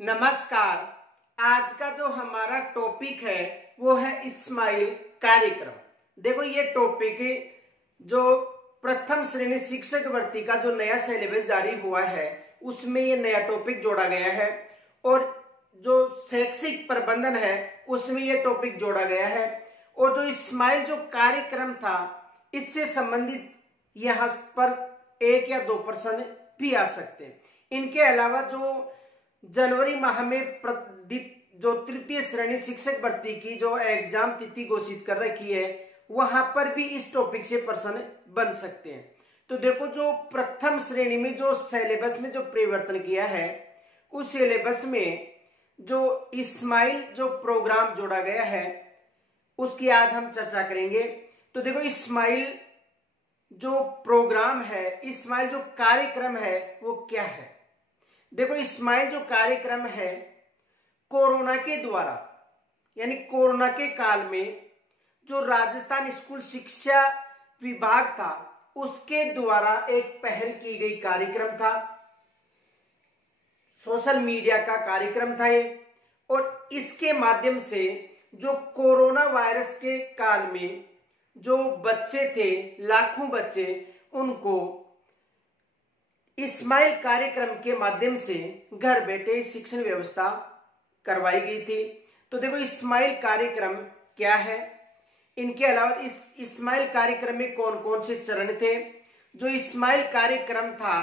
नमस्कार। आज का जो हमारा टॉपिक है वो है स्माइल कार्यक्रम। देखो ये टॉपिक जो प्रथम श्रेणी शिक्षक भर्ती का जो नया सिलेबस जारी हुआ है उसमें ये नया टॉपिक जोड़ा गया है और जो शैक्षिक प्रबंधन है उसमें ये टॉपिक जोड़ा गया है और जो स्माइल जो कार्यक्रम था इससे संबंधित यहाँ पर 1 या 2 प्रश्न भी आ सकते हैं। इनके अलावा जो जनवरी माह में जो तृतीय श्रेणी शिक्षक भर्ती की जो एग्जाम तिथि घोषित कर रखी है वहां पर भी इस टॉपिक से प्रश्न बन सकते हैं। तो देखो जो प्रथम श्रेणी में जो सिलेबस में जो परिवर्तन किया है उस सिलेबस में जो स्माइल जो प्रोग्राम जोड़ा गया है उसकी आज हम चर्चा करेंगे। तो देखो स्माइल जो प्रोग्राम है, स्माइल जो कार्यक्रम है वो क्या है। देखो स्माइल जो कार्यक्रम है कोरोना के द्वारा यानी कोरोना के काल में जो राजस्थान स्कूल शिक्षा विभाग था उसके द्वारा एक पहल की गई कार्यक्रम था, सोशल मीडिया का कार्यक्रम था ये। और इसके माध्यम से जो कोरोना वायरस के काल में जो बच्चे थे, लाखों बच्चे, उनको स्माइल कार्यक्रम के माध्यम से घर बैठे शिक्षण व्यवस्था करवाई गई थी। तो देखो स्माइल कार्यक्रम क्या है, इनके अलावा इस स्माइल कार्यक्रम में कौन कौन से चरण थे, जो स्माइल कार्यक्रम था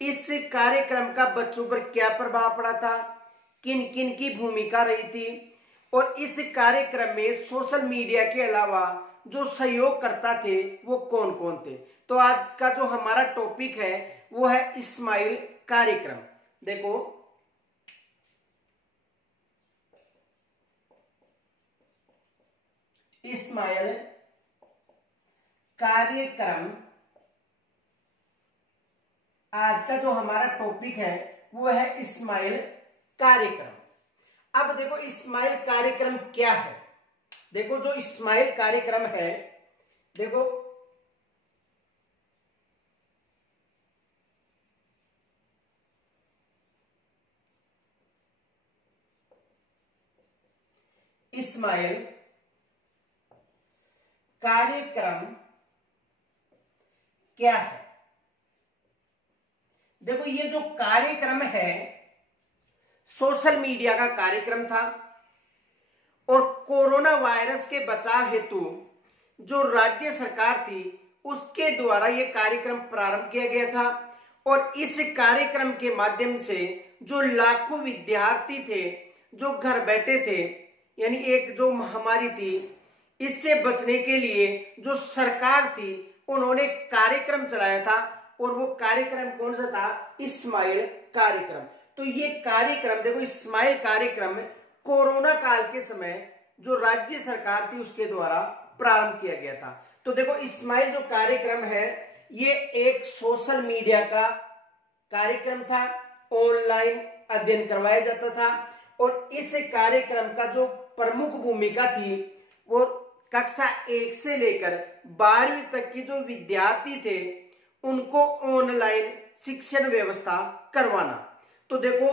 इस कार्यक्रम का बच्चों पर क्या प्रभाव पड़ा था, किन किन की भूमिका रही थी और इस कार्यक्रम में सोशल मीडिया के अलावा जो सहयोगकर्ता थे वो कौन कौन थे। तो आज का जो हमारा टॉपिक है वो है स्माइल कार्यक्रम। देखो स्माइल कार्यक्रम आज का जो हमारा टॉपिक है वो है स्माइल कार्यक्रम। अब देखो स्माइल कार्यक्रम क्या है। देखो जो स्माइल कार्यक्रम है, देखो स्माइल कार्यक्रम क्या है। देखो ये जो कार्यक्रम है सोशल मीडिया का कार्यक्रम था और कोरोना वायरस के बचाव हेतु जो राज्य सरकार थी उसके द्वारा यह कार्यक्रम प्रारंभ किया गया था और इस कार्यक्रम के माध्यम से जो लाखों विद्यार्थी थे जो घर बैठे थे, यानी एक जो महामारी थी इससे बचने के लिए जो सरकार थी उन्होंने कार्यक्रम चलाया था और वो कार्यक्रम कौन सा था, स्माइल कार्यक्रम। तो ये कार्यक्रम देखो स्माइल कार्यक्रम कोरोना काल के समय जो राज्य सरकार थी उसके द्वारा प्रारंभ किया गया था। तो देखो स्माइल जो कार्यक्रम है ये एक सोशल मीडिया का कार्यक्रम था, ऑनलाइन अध्ययन करवाया जाता था और इस कार्यक्रम का जो प्रमुख भूमिका थी वो कक्षा 1 से लेकर 12वीं तक की जो विद्यार्थी थे उनको ऑनलाइन शिक्षण व्यवस्था करवाना। तो देखो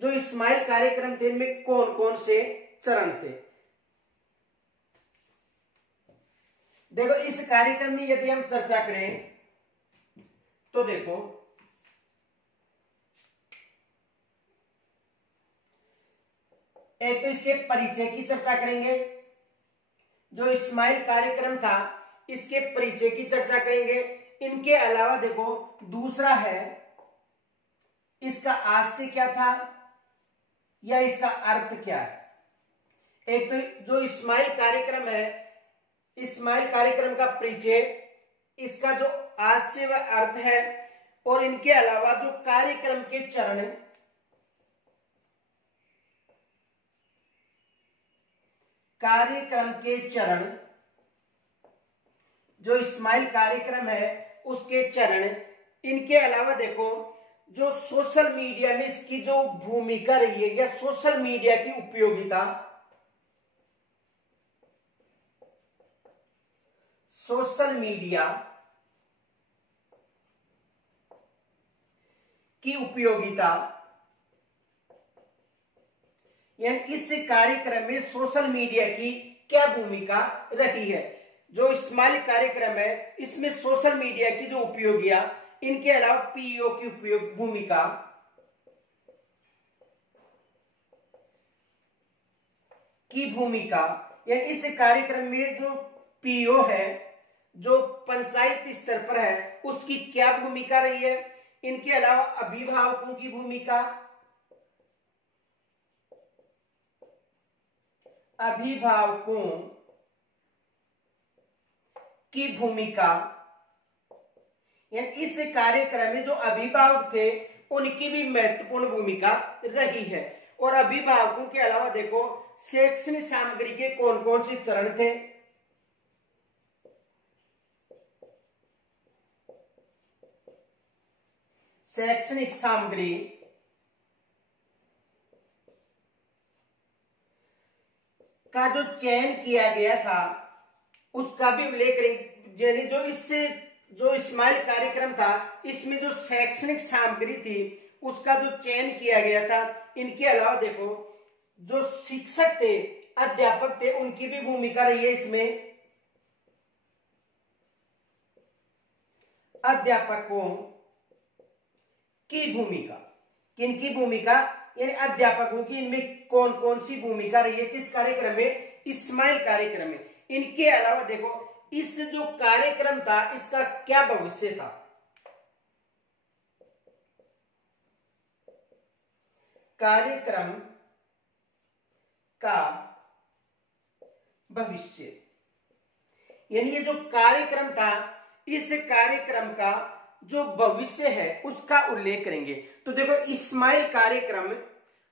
जो स्माइल कार्यक्रम थे इनमें कौन कौन से चरण थे। देखो इस कार्यक्रम में यदि हम चर्चा करें तो देखो एक तो इसके परिचय की चर्चा करेंगे, जो स्माइल कार्यक्रम था इसके परिचय की चर्चा करेंगे। इनके अलावा देखो दूसरा है इसका आशय क्या था या इसका अर्थ क्या है। एक तो जो स्माइल कार्यक्रम है, स्माइल कार्यक्रम का परिचय, इसका जो आशय व अर्थ है और इनके अलावा जो कार्यक्रम के चरण, कार्यक्रम के चरण, जो स्माइल कार्यक्रम है उसके चरण। इनके अलावा देखो जो सोशल मीडिया में इसकी जो भूमिका रही है या सोशल मीडिया की उपयोगिता, सोशल मीडिया की उपयोगिता यानी इस कार्यक्रम में सोशल मीडिया की क्या भूमिका रही है। जो स्माइल कार्यक्रम है इसमें सोशल मीडिया की जो उपयोगिता, इनके अलावा पीईओ की उपयोग भूमिका, यानी इस कार्यक्रम में जो पीईओ है जो पंचायत स्तर पर है उसकी क्या भूमिका रही है। इनके अलावा अभिभावकों की भूमिका, यानी इस कार्यक्रम में जो अभिभावक थे उनकी भी महत्वपूर्ण भूमिका रही है। और अभिभावकों के अलावा देखो शैक्षणिक सामग्री के कौन कौन से चरण थे। शैक्षणिक सामग्री का जो चयन किया गया था उसका भी उल्लेख करेंगे। यानी जो इससे जो स्माइल कार्यक्रम था इसमें जो शैक्षणिक सामग्री थी उसका जो चयन किया गया था। इनके अलावा देखो जो शिक्षक थे, अध्यापक थे, उनकी भी भूमिका रही है इसमें। अध्यापकों की भूमिका, किनकी भूमिका, यानी अध्यापकों की इनमें कौन कौन सी भूमिका रही है किस कार्यक्रम में, स्माइल कार्यक्रम में। इनके अलावा देखो इस जो कार्यक्रम था इसका क्या भविष्य था। कार्यक्रम का भविष्य, यानी ये जो कार्यक्रम था इस कार्यक्रम का जो भविष्य है उसका उल्लेख करेंगे। तो देखो स्माइल कार्यक्रम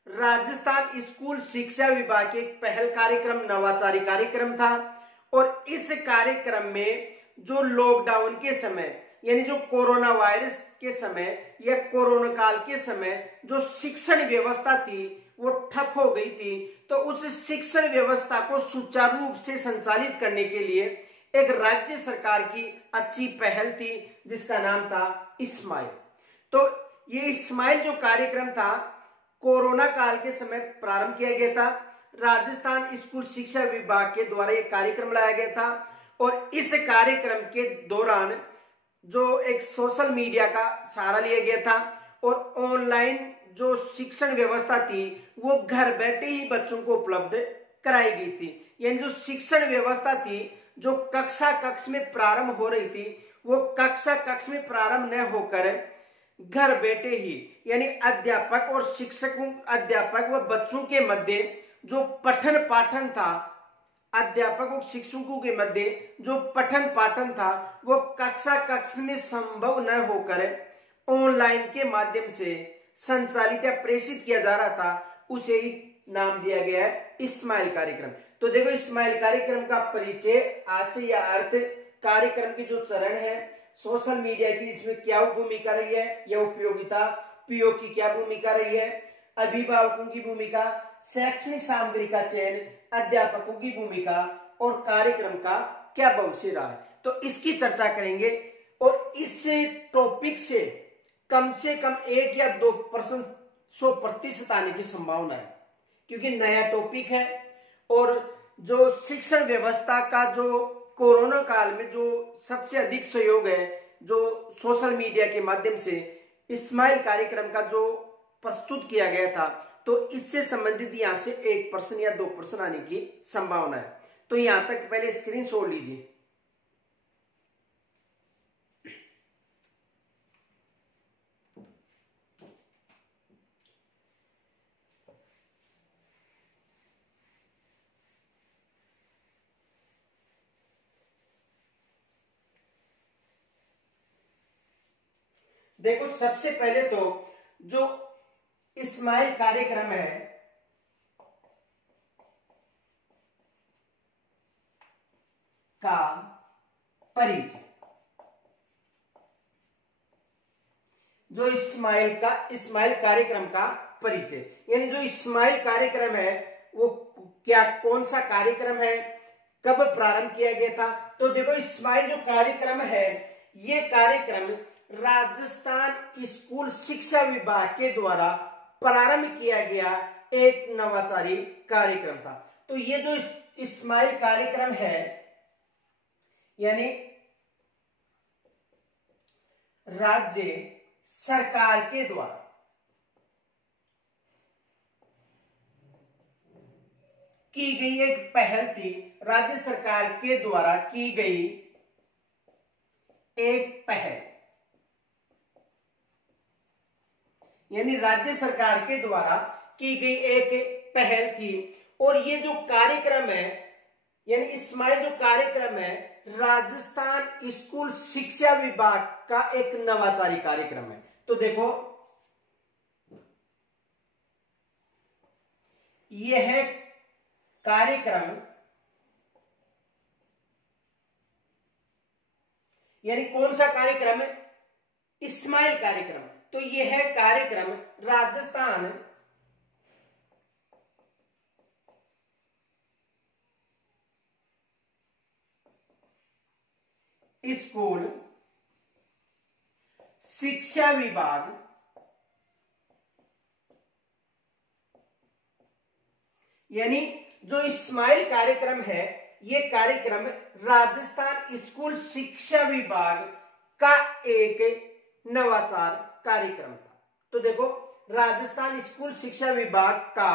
राजस्थान स्कूल शिक्षा विभाग के एक पहल कार्यक्रम, नवाचारी कार्यक्रम था। और इस कार्यक्रम में जो लॉकडाउन के समय यानी जो कोरोना वायरस के समय या कोरोना काल के समय जो शिक्षण व्यवस्था थी वो ठप हो गई थी, तो उस शिक्षण व्यवस्था को सुचारू रूप से संचालित करने के लिए एक राज्य सरकार की अच्छी पहल थी जिसका नाम था स्माइल। तो ये स्माइल जो कार्यक्रम था कोरोना काल के समय प्रारंभ किया गया था। राजस्थान स्कूल शिक्षा विभाग के द्वारा यह कार्यक्रम लाया गया था। और इस कार्यक्रम के दौरान जो एक सोशल मीडिया का सहारा लिया गया था और ऑनलाइन जो शिक्षण व्यवस्था थी वो घर बैठे ही बच्चों को उपलब्ध कराई गई थी। यानी जो शिक्षण व्यवस्था थी जो कक्ष में प्रारंभ हो रही थी वो कक्ष में प्रारंभ न होकर घर बैठे ही यानी अध्यापक और शिक्षकों, अध्यापक व बच्चों के मध्य जो पठन पाठन था, अध्यापक और शिक्षकों के मध्य जो पठन पाठन था वो कक्ष में संभव न होकर ऑनलाइन के माध्यम से संचालित या प्रेषित किया जा रहा था, उसे ही नाम दिया गया है स्माइल कार्यक्रम। तो देखो स्माइल कार्यक्रम का परिचय, आशय या अर्थ, कार्यक्रम की जो चरण है, सोशल मीडिया की इसमें क्या भूमिका रही है या उपयोगिता, पीओ की क्या भूमिका रही है, अभिभावकों की भूमिका, शैक्षणिक सामग्री का चयन, अध्यापकों की भूमिका और कार्यक्रम का क्या भविष्य रहा है, तो इसकी चर्चा करेंगे। और इस टॉपिक से कम 1 या 2% 100% आने की संभावना है क्योंकि नया टॉपिक है। और जो शिक्षण व्यवस्था का जो कोरोना काल में जो सबसे अधिक सहयोग है जो सोशल मीडिया के माध्यम से स्माइल कार्यक्रम का जो प्रस्तुत किया गया था, तो इससे संबंधित यहां से 1% या 2% आने की संभावना है। तो यहां तक पहले स्क्रीनशॉट लीजिए। देखो सबसे पहले तो जो स्माइल कार्यक्रम है का परिचय, जो स्माइल कार्यक्रम का परिचय, यानी जो स्माइल कार्यक्रम है वो क्या, कौन सा कार्यक्रम है, कब प्रारंभ किया गया था। तो देखो स्माइल जो कार्यक्रम है ये कार्यक्रम राजस्थान स्कूल शिक्षा विभाग के द्वारा प्रारंभ किया गया एक नवाचारी कार्यक्रम था। तो ये जो इस्माइल कार्यक्रम है, यानी राज्य सरकार के द्वारा की गई एक पहल थी, राज्य सरकार के द्वारा की गई एक पहल, यानी राज्य सरकार के द्वारा की गई एक पहल थी। और ये जो कार्यक्रम है, यानी इस्माइल जो कार्यक्रम है, राजस्थान स्कूल शिक्षा विभाग का एक नवाचारी कार्यक्रम है। तो देखो, यह कार्यक्रम, यानी कौन सा कार्यक्रम है? इस्माइल कार्यक्रम। तो यह कार्यक्रम राजस्थान स्कूल शिक्षा विभाग यानी जो इस्माइल कार्यक्रम है, यह कार्यक्रम राजस्थान स्कूल शिक्षा विभाग का एक नवाचार कार्यक्रम था। तो देखो, राजस्थान स्कूल शिक्षा विभाग का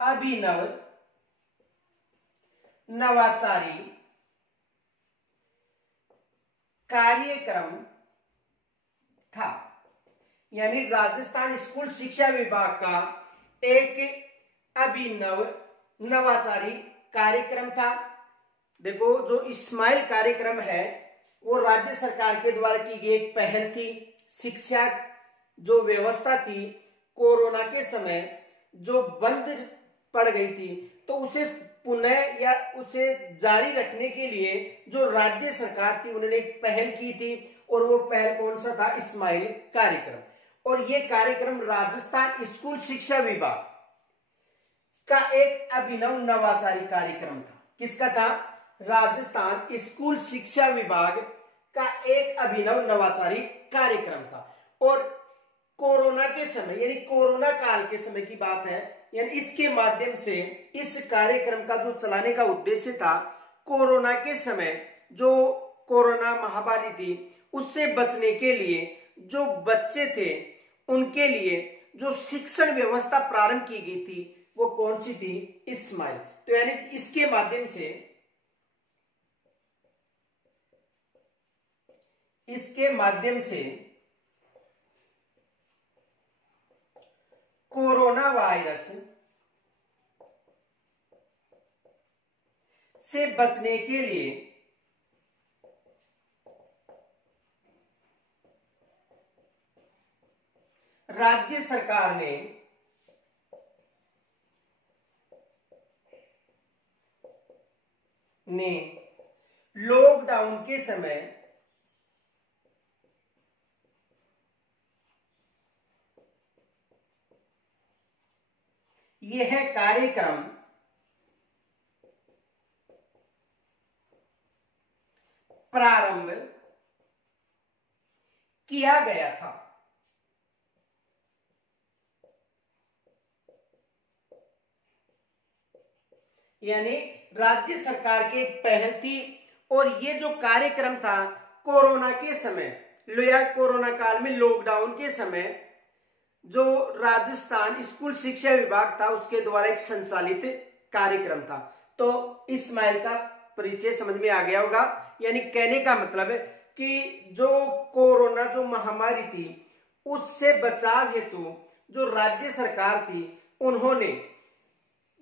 अभिनव नवाचारी कार्यक्रम था, यानी राजस्थान स्कूल शिक्षा विभाग का एक अभिनव नवाचारी कार्यक्रम था। देखो, जो इस्माइल कार्यक्रम है वो राज्य सरकार के द्वारा की गई एक पहल थी। शिक्षा जो व्यवस्था थी कोरोना के समय जो बंद पड़ गई थी, तो उसे पुनः या उसे जारी रखने के लिए जो राज्य सरकार थी उन्होंने एक पहल की थी, और वो पहल कौन सा था? इस्माइल कार्यक्रम। और ये कार्यक्रम राजस्थान स्कूल शिक्षा विभाग का एक अभिनव नवाचारी कार्यक्रम था। किसका था? राजस्थान स्कूल शिक्षा विभाग का एक अभिनव नवाचारी कार्यक्रम था। और कोरोना के समय, यानी कोरोना काल के समय की बात है, यानी इसके माध्यम से इस कार्यक्रम का जो चलाने का उद्देश्य था, कोरोना के समय जो कोरोना महामारी थी उससे बचने के लिए जो बच्चे थे उनके लिए जो शिक्षण व्यवस्था प्रारंभ की गई थी वो कौन सी थी? इस्माइल। तो यानी इसके माध्यम से कोरोना वायरस से बचने के लिए राज्य सरकार ने लॉकडाउन के समय यह कार्यक्रम प्रारंभ किया गया था। यानी राज्य सरकार की एक पहल थी, और ये जो कार्यक्रम था कोरोना के समय या कोरोना काल में लॉकडाउन के समय जो राजस्थान स्कूल शिक्षा विभाग था उसके द्वारा एक संचालित कार्यक्रम था। तो इस्माइल का परिचय समझ में आ गया होगा। यानी कहने का मतलब है कि जो कोरोना जो महामारी थी उससे बचाव हेतु जो राज्य सरकार थी उन्होंने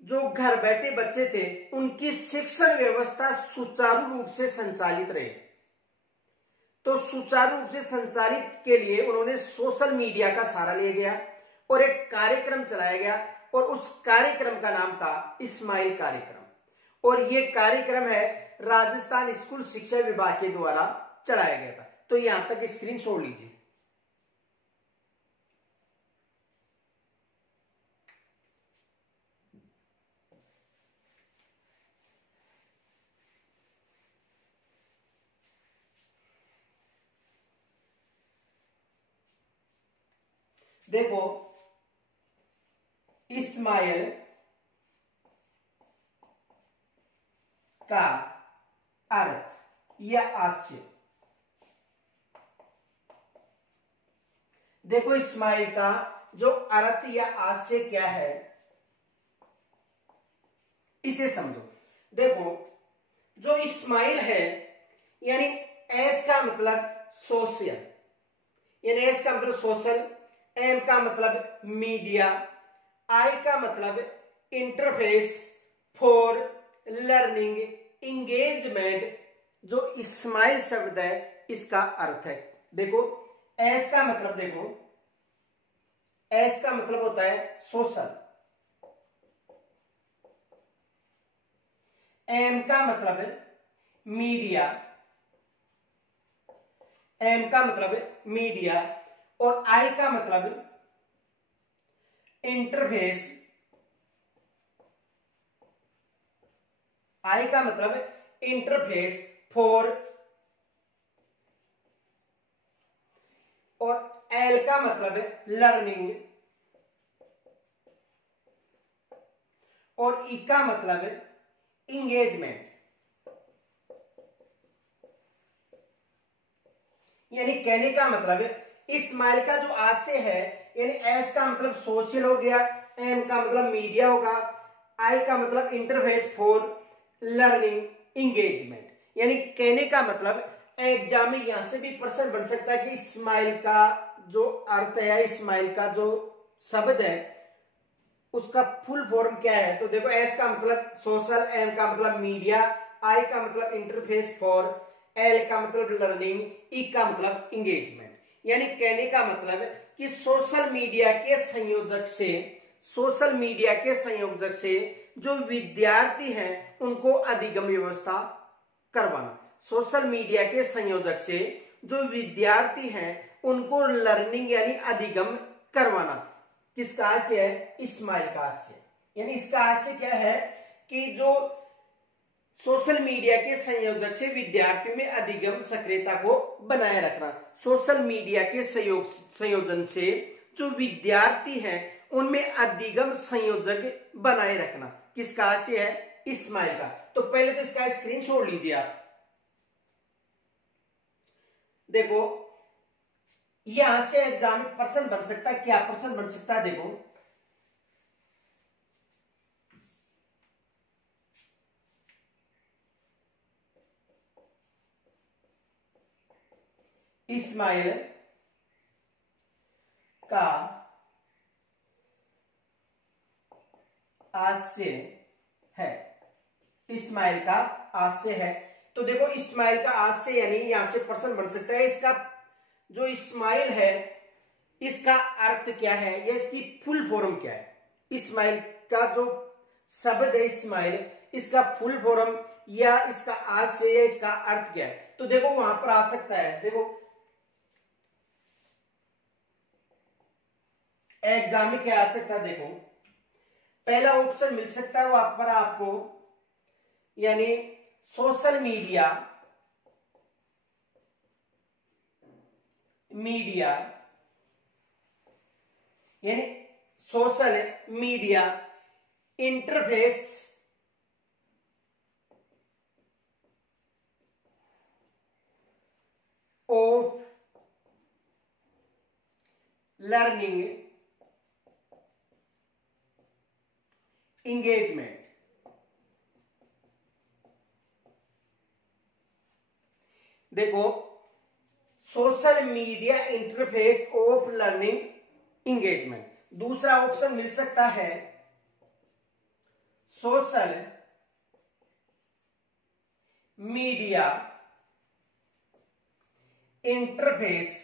जो घर बैठे बच्चे थे उनकी शिक्षण व्यवस्था सुचारू रूप से संचालित रहे। तो सुचारू रूप से संचालित के लिए उन्होंने सोशल मीडिया का सहारा लिया गया और एक कार्यक्रम चलाया गया, और उस कार्यक्रम का नाम था इस्माइल कार्यक्रम। और यह कार्यक्रम है राजस्थान स्कूल शिक्षा विभाग के द्वारा चलाया गया था। तो यहां तक स्क्रीन छोड़ लीजिए। देखो इस्माइल का अर्थ या आशय। देखो इस्माइल का जो अर्थ या आशय क्या है इसे समझो। देखो जो इस्माइल है यानी एस का मतलब सोशल, यानी एस का मतलब सोशल, एम का मतलब मीडिया, आई का मतलब इंटरफेस फॉर लर्निंग इंगेजमेंट। जो इस्माइल शब्द है इसका अर्थ है, देखो एस का मतलब, देखो एस का मतलब होता है सोशल, एम का मतलब मीडिया, एम का मतलब मीडिया, और आई का मतलब इंटरफेस, आई का मतलब इंटरफेस फॉर, और एल का मतलब लर्निंग, और ई का मतलब इंगेजमेंट। यानी कहने का मतलब इस्माइल का जो आशय है, यानी एस का मतलब सोशल हो गया, एम का मतलब मीडिया होगा, आई का मतलब इंटरफेस फॉर लर्निंग इंगेजमेंट। यानी कहने का मतलब एग्जाम में यहां से भी प्रश्न बन सकता है कि इस्माइल का जो अर्थ है, इस्माइल का जो शब्द है उसका फुल फॉर्म क्या है। तो देखो एस का मतलब सोशल, एम का मतलब मीडिया, आई का मतलब इंटरफेस फॉर, एल का मतलब लर्निंग, ई का मतलब इंगेजमेंट। यानी कहने का मतलब कि सोशल मीडिया के संयोजक से, सोशल मीडिया के संयोजक से जो विद्यार्थी हैं उनको अधिगम व्यवस्था करवाना, सोशल मीडिया के संयोजक से जो विद्यार्थी हैं उनको लर्निंग यानी अधिगम करवाना। किसका आशय है? इस्माइल का आशय। यानी इसका आशय क्या है कि जो सोशल मीडिया के संयोजक से विद्यार्थियों में अधिगम सक्रियता को बनाए रखना, सोशल मीडिया के संयोजन से जो विद्यार्थी हैं उनमें अधिगम संयोजक बनाए रखना। किसका आशय है? इस्माइल का। तो पहले तो इसका स्क्रीनशॉट लीजिए आप। देखो यहां से एग्जाम में प्रश्न बन सकता है, क्या प्रश्न बन सकता है? देखो इस्माइल का आशय है, इस्माइल का आशय है। तो देखो इस्माइल का आशय यानी यहां से प्रश्न बन सकता है इसका जो इस्माइल है इसका अर्थ क्या है या इसकी फुल फॉर्म क्या है। इस्माइल का जो शब्द है इस्माइल, इसका फुल फॉर्म या इसका आशय या इसका अर्थ क्या है। तो देखो वहां पर आ सकता है, देखो एग्जाम में क्या आ सकता है। देखो पहला ऑप्शन मिल सकता है वहां पर आपको, यानी सोशल मीडिया, मीडिया यानी social media interface of learning engagement. देखो social media interface of learning engagement. दूसरा ऑप्शन मिल सकता है social media interface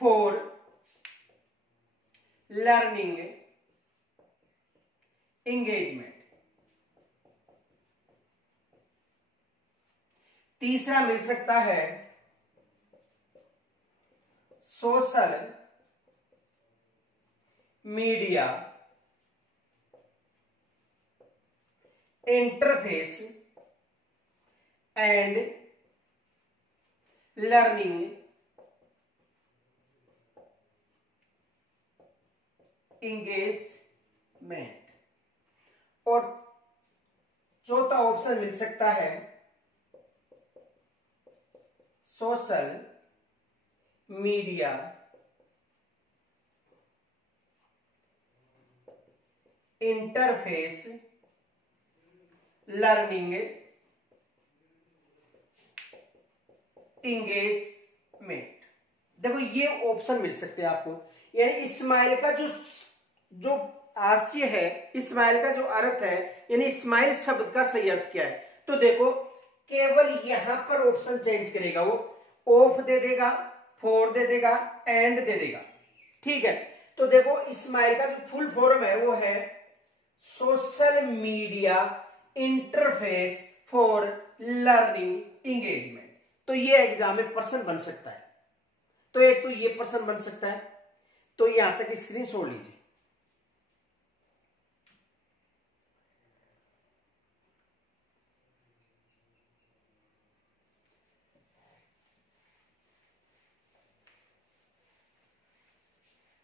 for learning engagement. तीसरा मिल सकता है social media interface and learning engagement. और चौथा ऑप्शन मिल सकता है social media interface learning engagement. देखो ये ऑप्शन मिल सकते हैं आपको। यानी इस्माइल का जो आशय है, इस्माइल का जो अर्थ है, यानी इस्माइल शब्द का सही अर्थ क्या है। तो देखो केवल यहां पर ऑप्शन चेंज करेगा, वो ऑफ दे देगा, फॉर दे देगा, एंड दे देगा। ठीक है, तो देखो इस्माइल का जो फुल फॉर्म है वो है social media interface for learning engagement. तो ये एग्जाम में प्रश्न बन सकता है। तो एक तो ये प्रश्न बन सकता है, तो यहां तक स्क्रीनशॉट लीजिए।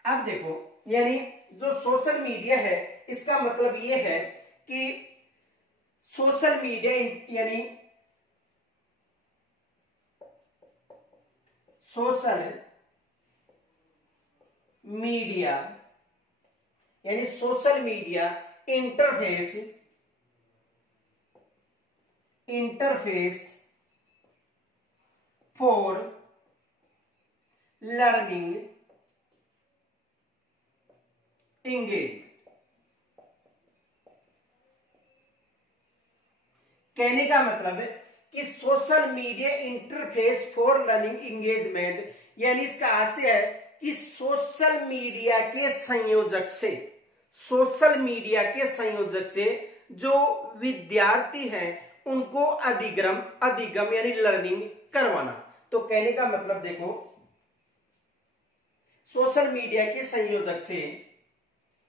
अब देखो यानी जो सोशल मीडिया है इसका मतलब ये है कि सोशल मीडिया यानी सोशल मीडिया यानी social media interface for learning engage. कहने का मतलब है कि social media interface for learning engagement, यानी इसका आशय है कि सोशल मीडिया के संयोजक से जो विद्यार्थी हैं उनको अधिगम यानी लर्निंग करवाना। तो कहने का मतलब देखो सोशल मीडिया के संयोजक से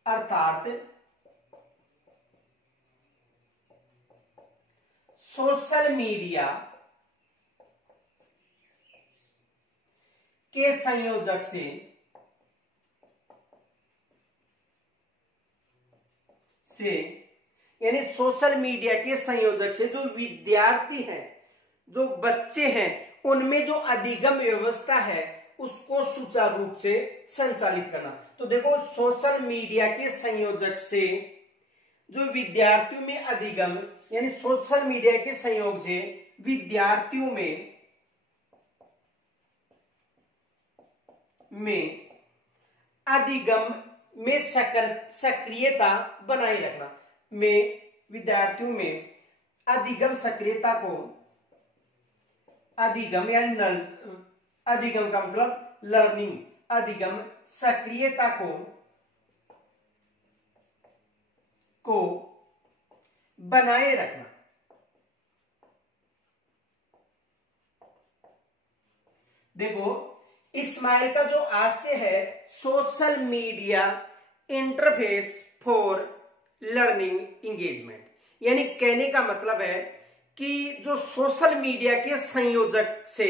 अर्थात सोशल मीडिया के संयोजक से यानी सोशल मीडिया के संयोजक से जो विद्यार्थी हैं, जो बच्चे हैं, उनमें जो अधिगम व्यवस्था है उसको सुचारू रूप से संचालित करना। तो देखो सोशल मीडिया के संयोजक से जो विद्यार्थियों में अधिगम यानी सोशल मीडिया के संयोग से विद्यार्थियों में अधिगम में सक्रियता बनाए रखना, में विद्यार्थियों में अधिगम सक्रियता को, अधिगम यानी अधिगम का मतलब लर्निंग, अधिगम सक्रियता को बनाए रखना। देखो इस्माइल का जो आशय है social media interface for learning engagement, यानी कहने का मतलब है कि जो सोशल मीडिया के संयोजक से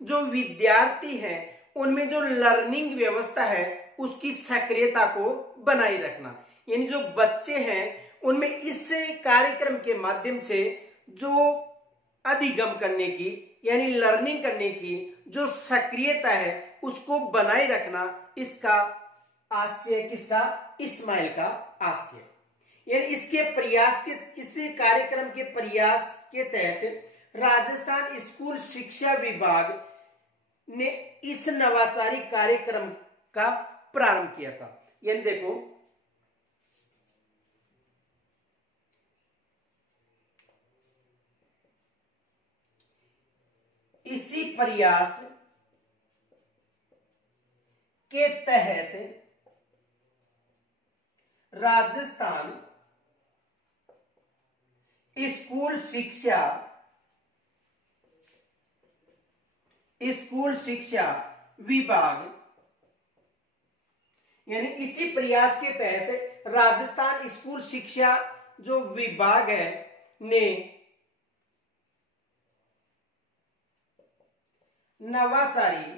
जो विद्यार्थी हैं उनमें जो लर्निंग व्यवस्था है उसकी सक्रियता को बनाए रखना, यानी जो बच्चे हैं उनमें इस कार्यक्रम के माध्यम से जो अधिगम करने की यानी लर्निंग करने की जो सक्रियता है उसको बनाए रखना, इसका आशय किसका, इस्माइल का आशय। यानी इसके प्रयास के, इस कार्यक्रम के प्रयास के तहत राजस्थान स्कूल शिक्षा विभाग ने इस नवाचारी कार्यक्रम का प्रारंभ किया था। यानी देखो इसी प्रयास के तहत राजस्थान स्कूल शिक्षा विभाग, यानी इसी प्रयास के तहत राजस्थान स्कूल शिक्षा जो विभाग है ने नवाचारी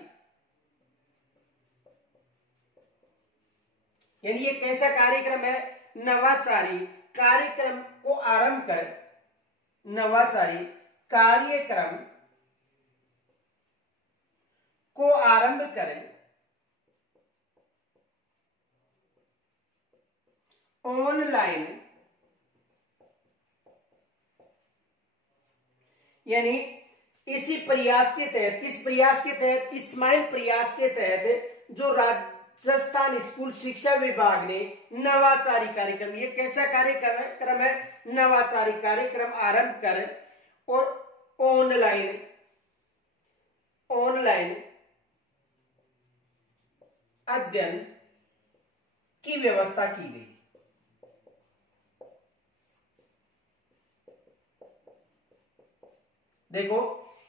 यानी ये कैसा कार्यक्रम है? नवाचारी कार्यक्रम को आरंभ कर, नवाचारी कार्यक्रम को आरंभ करें ऑनलाइन, यानी इसी प्रयास के तहत, किस प्रयास के तहत? इस्माइल प्रयास के तहत जो राजस्थान स्कूल शिक्षा विभाग ने नवाचारी कार्यक्रम, ये कैसा कार्यक्रम है? नवाचारी कार्यक्रम आरंभ कर और ऑनलाइन अध्ययन की व्यवस्था की गई। देखो,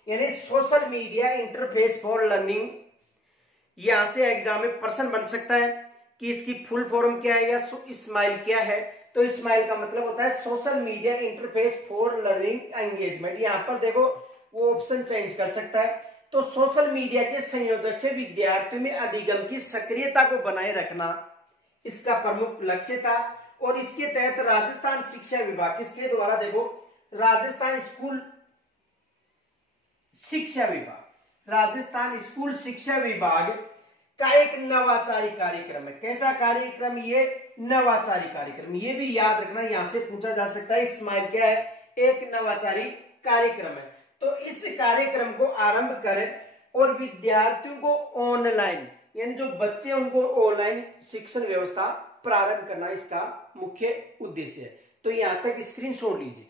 यानी social media interface for learning, यहां से एग्जाम में प्रश्न बन सकता है कि इसकी फुल फॉर्म क्या है या इस्माइल क्या है। तो इस्माइल का मतलब होता है social media interface for learning engagement. यहां पर देखो वो ऑप्शन चेंज कर सकता है। तो सोशल मीडिया के संयोजक से विद्यार्थियों में अधिगम की सक्रियता को बनाए रखना इसका प्रमुख लक्ष्य था। और इसके तहत राजस्थान शिक्षा विभाग, किसके द्वारा? देखो, राजस्थान स्कूल शिक्षा विभाग, राजस्थान स्कूल शिक्षा विभाग का एक नवाचारी कार्यक्रम है। कैसा कार्यक्रम? ये नवाचारी कार्यक्रम। ये भी याद रखना, यहां से पूछा जा सकता है इस्माइल क्या है? एक नवाचारी कार्यक्रम है। तो इस कार्यक्रम को आरंभ करें और विद्यार्थियों को ऑनलाइन, यानी जो बच्चे उनको ऑनलाइन शिक्षण व्यवस्था प्रारंभ करना इसका मुख्य उद्देश्य है। तो यहां तक स्क्रीनशॉट लीजिए।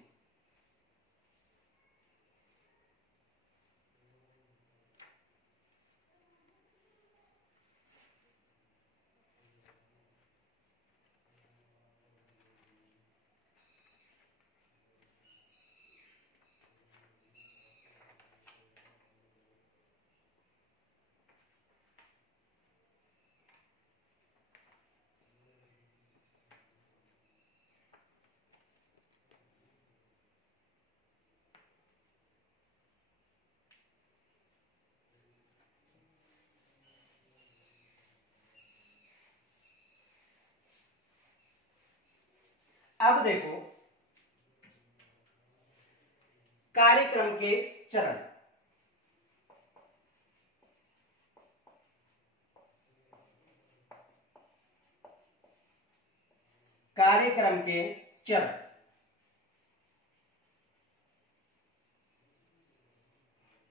अब देखो कार्यक्रम के चरण। कार्यक्रम के चरण,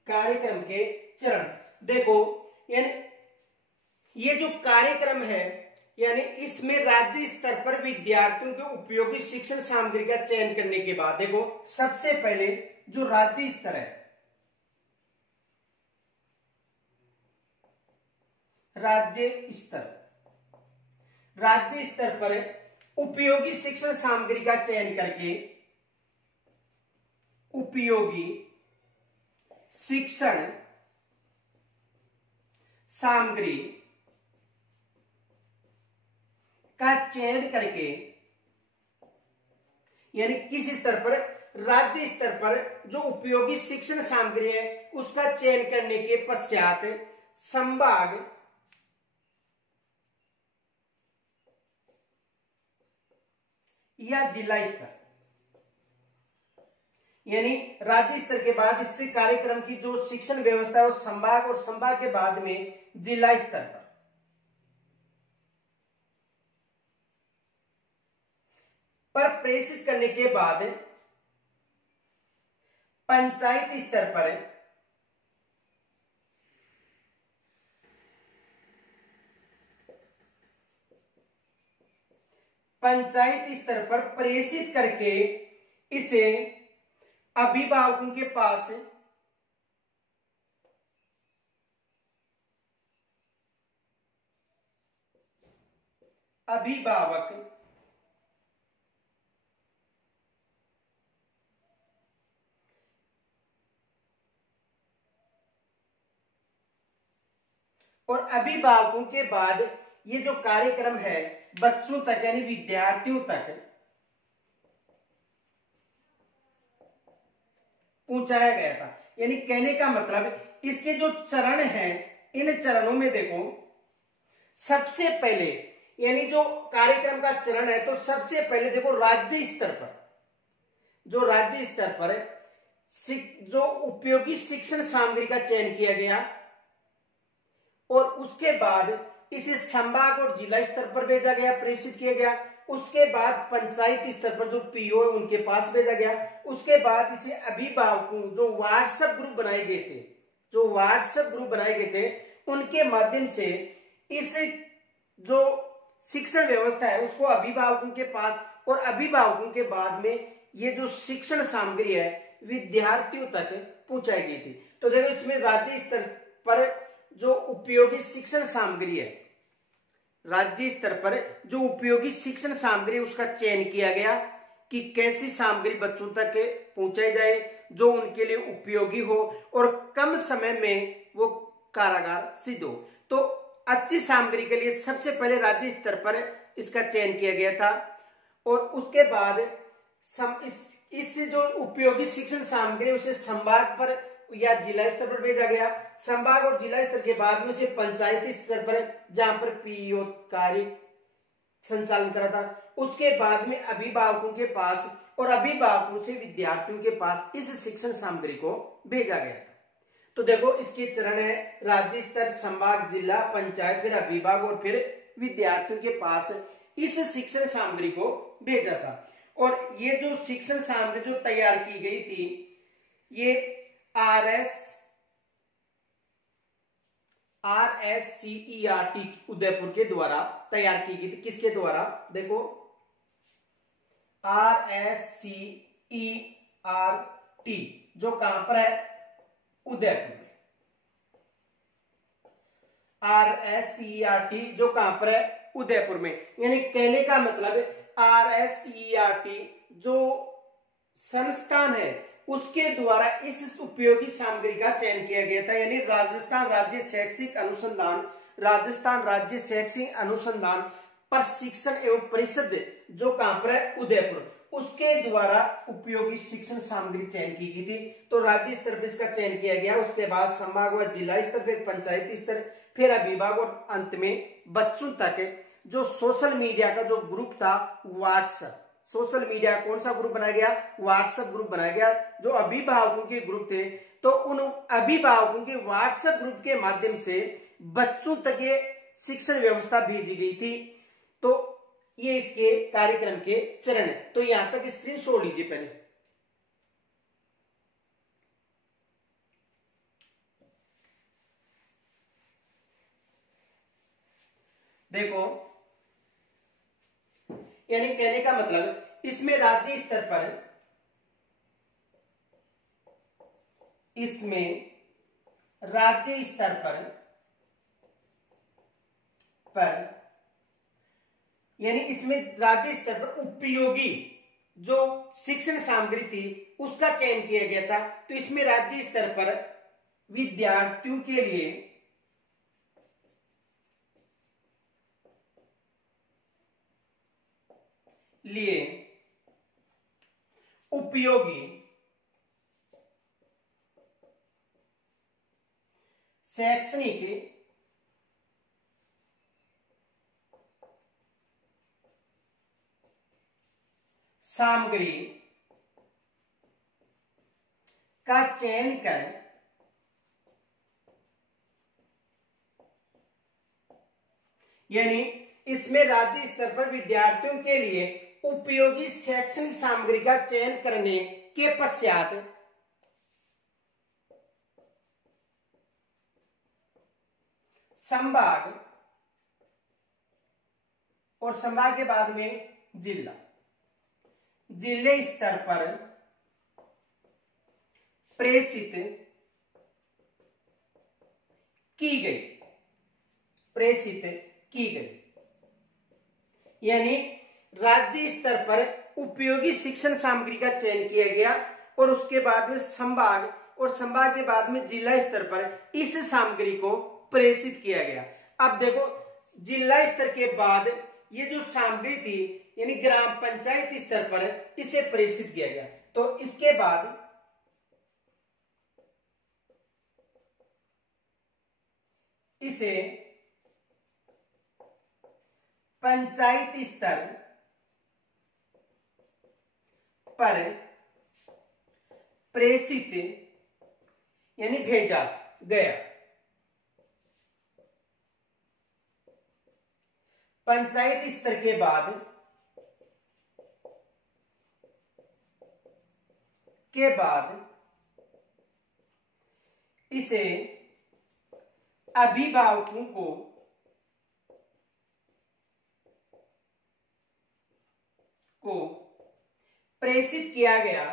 कार्यक्रम के चरण देखो, यानी ये जो कार्यक्रम है, यानी इसमें राज्य स्तर पर विद्यार्थियों के उपयोगी शिक्षण सामग्री का चयन करने के बाद, देखो सबसे पहले जो राज्य स्तर है, राज्य स्तर पर उपयोगी शिक्षण सामग्री का चयन करके उपयोगी शिक्षण सामग्री का चयन करके, यानी किस स्तर पर? राज्य स्तर पर जो उपयोगी शिक्षण सामग्री है उसका चयन करने के पश्चात संभाग या जिला स्तर, यानी राज्य स्तर के बाद इससे कार्यक्रम की जो शिक्षण व्यवस्था है वो संभाग, और संभाग के बाद में जिला स्तर पर प्रेषित करने के बाद पंचायत स्तर पर प्रेषित करके इसे अभिभावकों के पास अभिभावकों के बाद ये जो कार्यक्रम है बच्चों तक, यानी विद्यार्थियों तक पहुंचाया गया था। यानी कहने का मतलब इसके जो चरण हैं, इन चरणों में देखो सबसे पहले यानी जो कार्यक्रम का चरण है, तो सबसे पहले देखो राज्य स्तर पर, जो राज्य स्तर पर जो उपयोगी शिक्षण सामग्री का चयन किया गया और उसके बाद इसे संभाग और जिला स्तर पर भेजा गया, प्रेषित किया गया। उसके बाद पंचायत स्तर पर जो पीओ है उनके पास भेजा गया। उसके बाद इसे अभिभावकों, जो व्हाट्सएप ग्रुप बनाए गए थे, जो व्हाट्सएप ग्रुप बनाए गए थे, उनके माध्यम से इस जो शिक्षण व्यवस्था है उसको अभिभावकों के पास, और अभिभावकों के बाद में ये जो शिक्षण सामग्री है विद्यार्थियों तक पहुंचाई गई थी। तो देखो इसमें राज्य स्तर पर जो उपयोगी शिक्षण सामग्री है, राज्य स्तर पर जो उपयोगी शिक्षण सामग्री उसका चयन किया गया कि कैसी सामग्री बच्चों तक पहुंचाई जाए जो उनके लिए उपयोगी हो और कम समय में वो कारगर सिद्ध हो। तो अच्छी सामग्री के लिए सबसे पहले राज्य स्तर पर इसका चयन किया गया था, और उसके बाद इस जो उपयोगी शिक्षण सामग्री उसे संभाग पर या जिला स्तर पर भेजा गया। संभाग और जिला स्तर के बाद में उसे पंचायती स्तर पर, जहां पर पीईओ कार्य संचालन करा था, उसके बाद में अभिभावकों के पास और अभिभावकों से विद्यार्थियों के पास इस शिक्षण सामग्री को भेजा गया था। तो देखो इसके चरण है राज्य स्तर, संभाग, जिला, पंचायत, फिर अभिभावक और फिर विद्यार्थियों के पास इस शिक्षण सामग्री को भेजा था। और ये जो शिक्षण सामग्री जो तैयार की गई थी, ये RSCERT उदयपुर के द्वारा तैयार की गई थी। किसके द्वारा? देखो RSCERT जो कहां पर है? उदयपुर में। RSCERT जो कहां पर है? उदयपुर में। यानी कहने का मतलब RSCERT जो संस्थान है उसके द्वारा इस उपयोगी सामग्री का चयन किया गया था। यानी राजस्थान राज्य शैक्षिक अनुसंधान, राजस्थान राज्य शैक्षिक अनुसंधान प्रशिक्षण एवं परिषद जो कहां पर है? उदयपुर, उसके द्वारा उपयोगी शिक्षण सामग्री चयन की गई थी। तो राज्य स्तर पर इसका चयन किया गया, उसके बाद संभाग व जिला स्तर, फिर पंचायती स्तर, फिर अभिभावक और अंत में बच्चों तक जो सोशल मीडिया का जो ग्रुप था व्हाट्सएप, सोशल मीडिया कौन सा ग्रुप बनाया गया? व्हाट्सएप ग्रुप बनाया गया, जो अभिभावकों के ग्रुप थे। तो उन अभिभावकों के व्हाट्सएप ग्रुप के माध्यम से बच्चों तक ये शिक्षण व्यवस्था भेजी गई थी। तो ये इसके कार्यक्रम के चरण है। तो यहां तक स्क्रीन शॉट लीजिए पहले। देखो यानी कहने का मतलब इसमें राज्य स्तर पर, इसमें राज्य स्तर पर यानी इसमें राज्य स्तर पर उपयोगी जो शिक्षण सामग्री थी उसका चयन किया गया था। तो इसमें राज्य स्तर पर विद्यार्थियों के लिए उपयोगी शैक्षणिक सामग्री का चयन कर यानी इसमें राज्य स्तर पर विद्यार्थियों के लिए उपयोगी शैक्षणिक सामग्री का चयन करने के पश्चात संभाग और संभाग के बाद में जिला, जिले स्तर पर प्रेषित की गई, प्रेषित की गई। यानी राज्य स्तर पर उपयोगी शिक्षण सामग्री का चयन किया गया और उसके बाद में संभाग और संभाग के बाद में जिला स्तर पर इस सामग्री को प्रेषित किया गया। अब देखो जिला स्तर के बाद ये जो सामग्री थी यानी ग्राम पंचायत स्तर पर इसे प्रेषित किया गया। तो इसके बाद इसे पंचायत स्तर पर प्रेषित यानी भेजा गया। पंचायत स्तर के बाद इसे अभिभावकों को प्रेषित किया गया।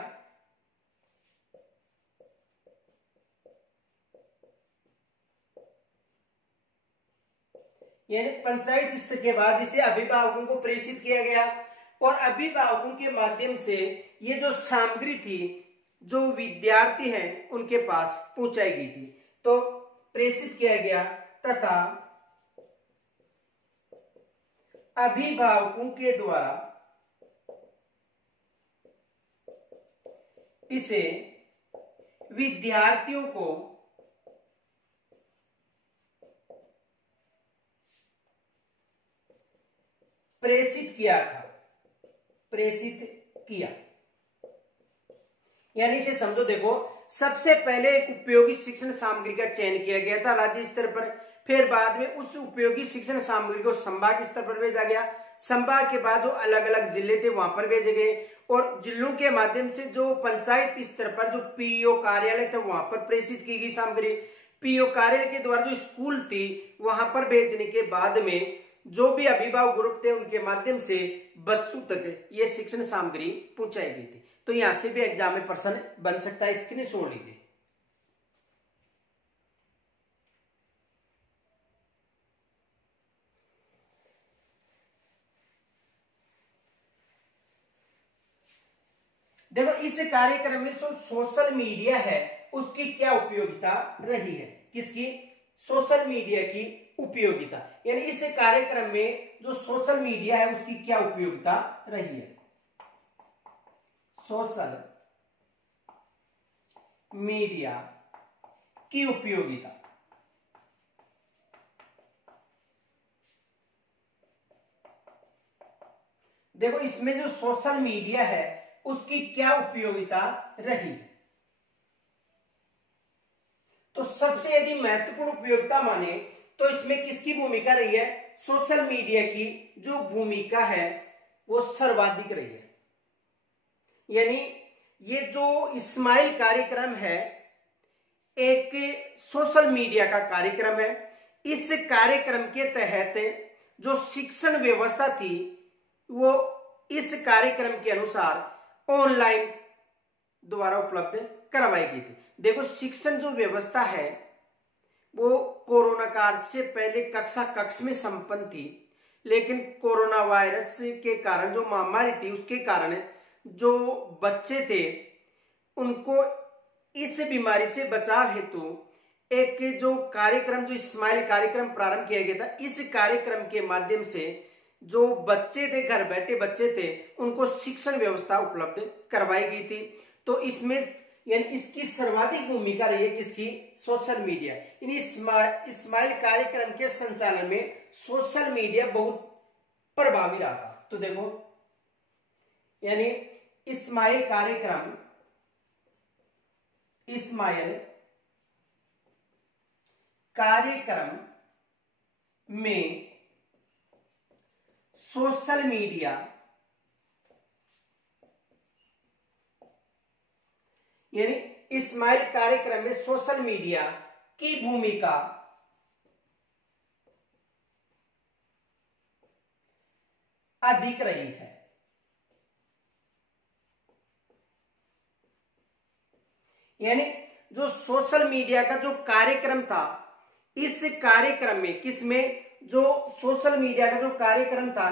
यानी पंचायत स्तर के बाद इसे अभिभावकों को प्रेषित किया गया और अभिभावकों के माध्यम से ये जो सामग्री थी जो विद्यार्थी हैं उनके पास पहुंचाई गई थी। तो प्रेषित किया गया तथा अभिभावकों के द्वारा इसे विद्यार्थियों को प्रेषित किया। यानी इसे समझो, देखो सबसे पहले एक उपयोगी शिक्षण सामग्री का चयन किया गया था राज्य स्तर पर, फिर बाद में उस उपयोगी शिक्षण सामग्री को संभाग स्तर पर भेजा गया। संभाग के बाद जो अलग अलग जिले थे वहां पर भेजे गए और जिलों के माध्यम से जो पंचायत स्तर पर जो पीईओ कार्यालय थे वहां पर प्रेषित की गई सामग्री। पीईओ कार्यालय के द्वारा जो स्कूल थी वहां पर भेजने के बाद में जो भी अभिभावक ग्रुप थे उनके माध्यम से बच्चों तक ये शिक्षण सामग्री पहुंचाई गई थी। तो यहां से भी एग्जाम में प्रश्न बन सकता है, स्क्रीन छोड़ लीजिए। देखो इस कार्यक्रम में जो सोशल मीडिया है उसकी क्या उपयोगिता रही है, किसकी, सोशल मीडिया की उपयोगिता। यानी इस कार्यक्रम में जो सोशल मीडिया है उसकी क्या उपयोगिता रही है। सोशल मीडिया की उपयोगिता, देखो इसमें जो सोशल मीडिया है उसकी क्या उपयोगिता रही। तो सबसे यदि महत्वपूर्ण उपयोगिता माने तो इसमें किसकी भूमिका रही है, सोशल मीडिया की जो भूमिका है वो सर्वाधिक रही है। यानी ये जो स्माइल कार्यक्रम है एक सोशल मीडिया का कार्यक्रम है। इस कार्यक्रम के तहत जो शिक्षण व्यवस्था थी वो इस कार्यक्रम के अनुसार ऑनलाइन द्वारा उपलब्ध करवाई गई थी। देखो शिक्षण जो व्यवस्था है वो कोरोना काल से पहले कक्षा में संपन्न थी, लेकिन कोरोना वायरस के कारण जो महामारी थी उसके कारण जो बच्चे थे उनको इस बीमारी से बचाव हेतु एक जो कार्यक्रम जो स्माइल कार्यक्रम प्रारंभ किया गया था। इस कार्यक्रम के माध्यम से जो बच्चे थे, घर बैठे बच्चे थे, उनको शिक्षण व्यवस्था उपलब्ध करवाई गई थी। तो इसमें यानी इसकी सर्वाधिक भूमिका रही है किसकी, सोशल मीडिया। यानी स्माइल कार्यक्रम के संचालन में सोशल मीडिया बहुत प्रभावी रहा था। तो देखो यानी स्माइल कार्यक्रम में सोशल मीडिया यानी स्माइल कार्यक्रम में सोशल मीडिया की भूमिका अधिक रही है। यानी जो सोशल मीडिया का जो कार्यक्रम था, इस कार्यक्रम में किसमें, जो सोशल मीडिया का जो कार्यक्रम था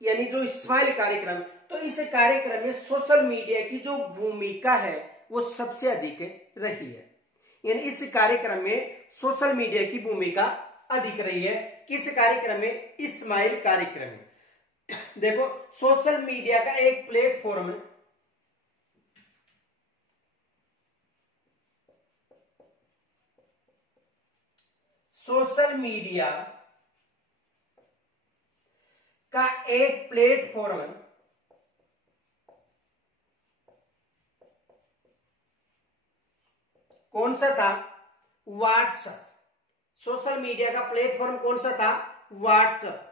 यानी जो स्माइल कार्यक्रम, तो इस कार्यक्रम में सोशल मीडिया की जो भूमिका है वो सबसे अधिक रही है। यानी इस कार्यक्रम में सोशल मीडिया की भूमिका अधिक रही है। किस कार्यक्रम में, स्माइल कार्यक्रम में। देखो सोशल मीडिया का एक प्लेटफॉर्म का एक प्लेटफॉर्म कौन सा था? व्हाट्सएप। सोशल मीडिया का प्लेटफॉर्म कौन सा था? व्हाट्सएप।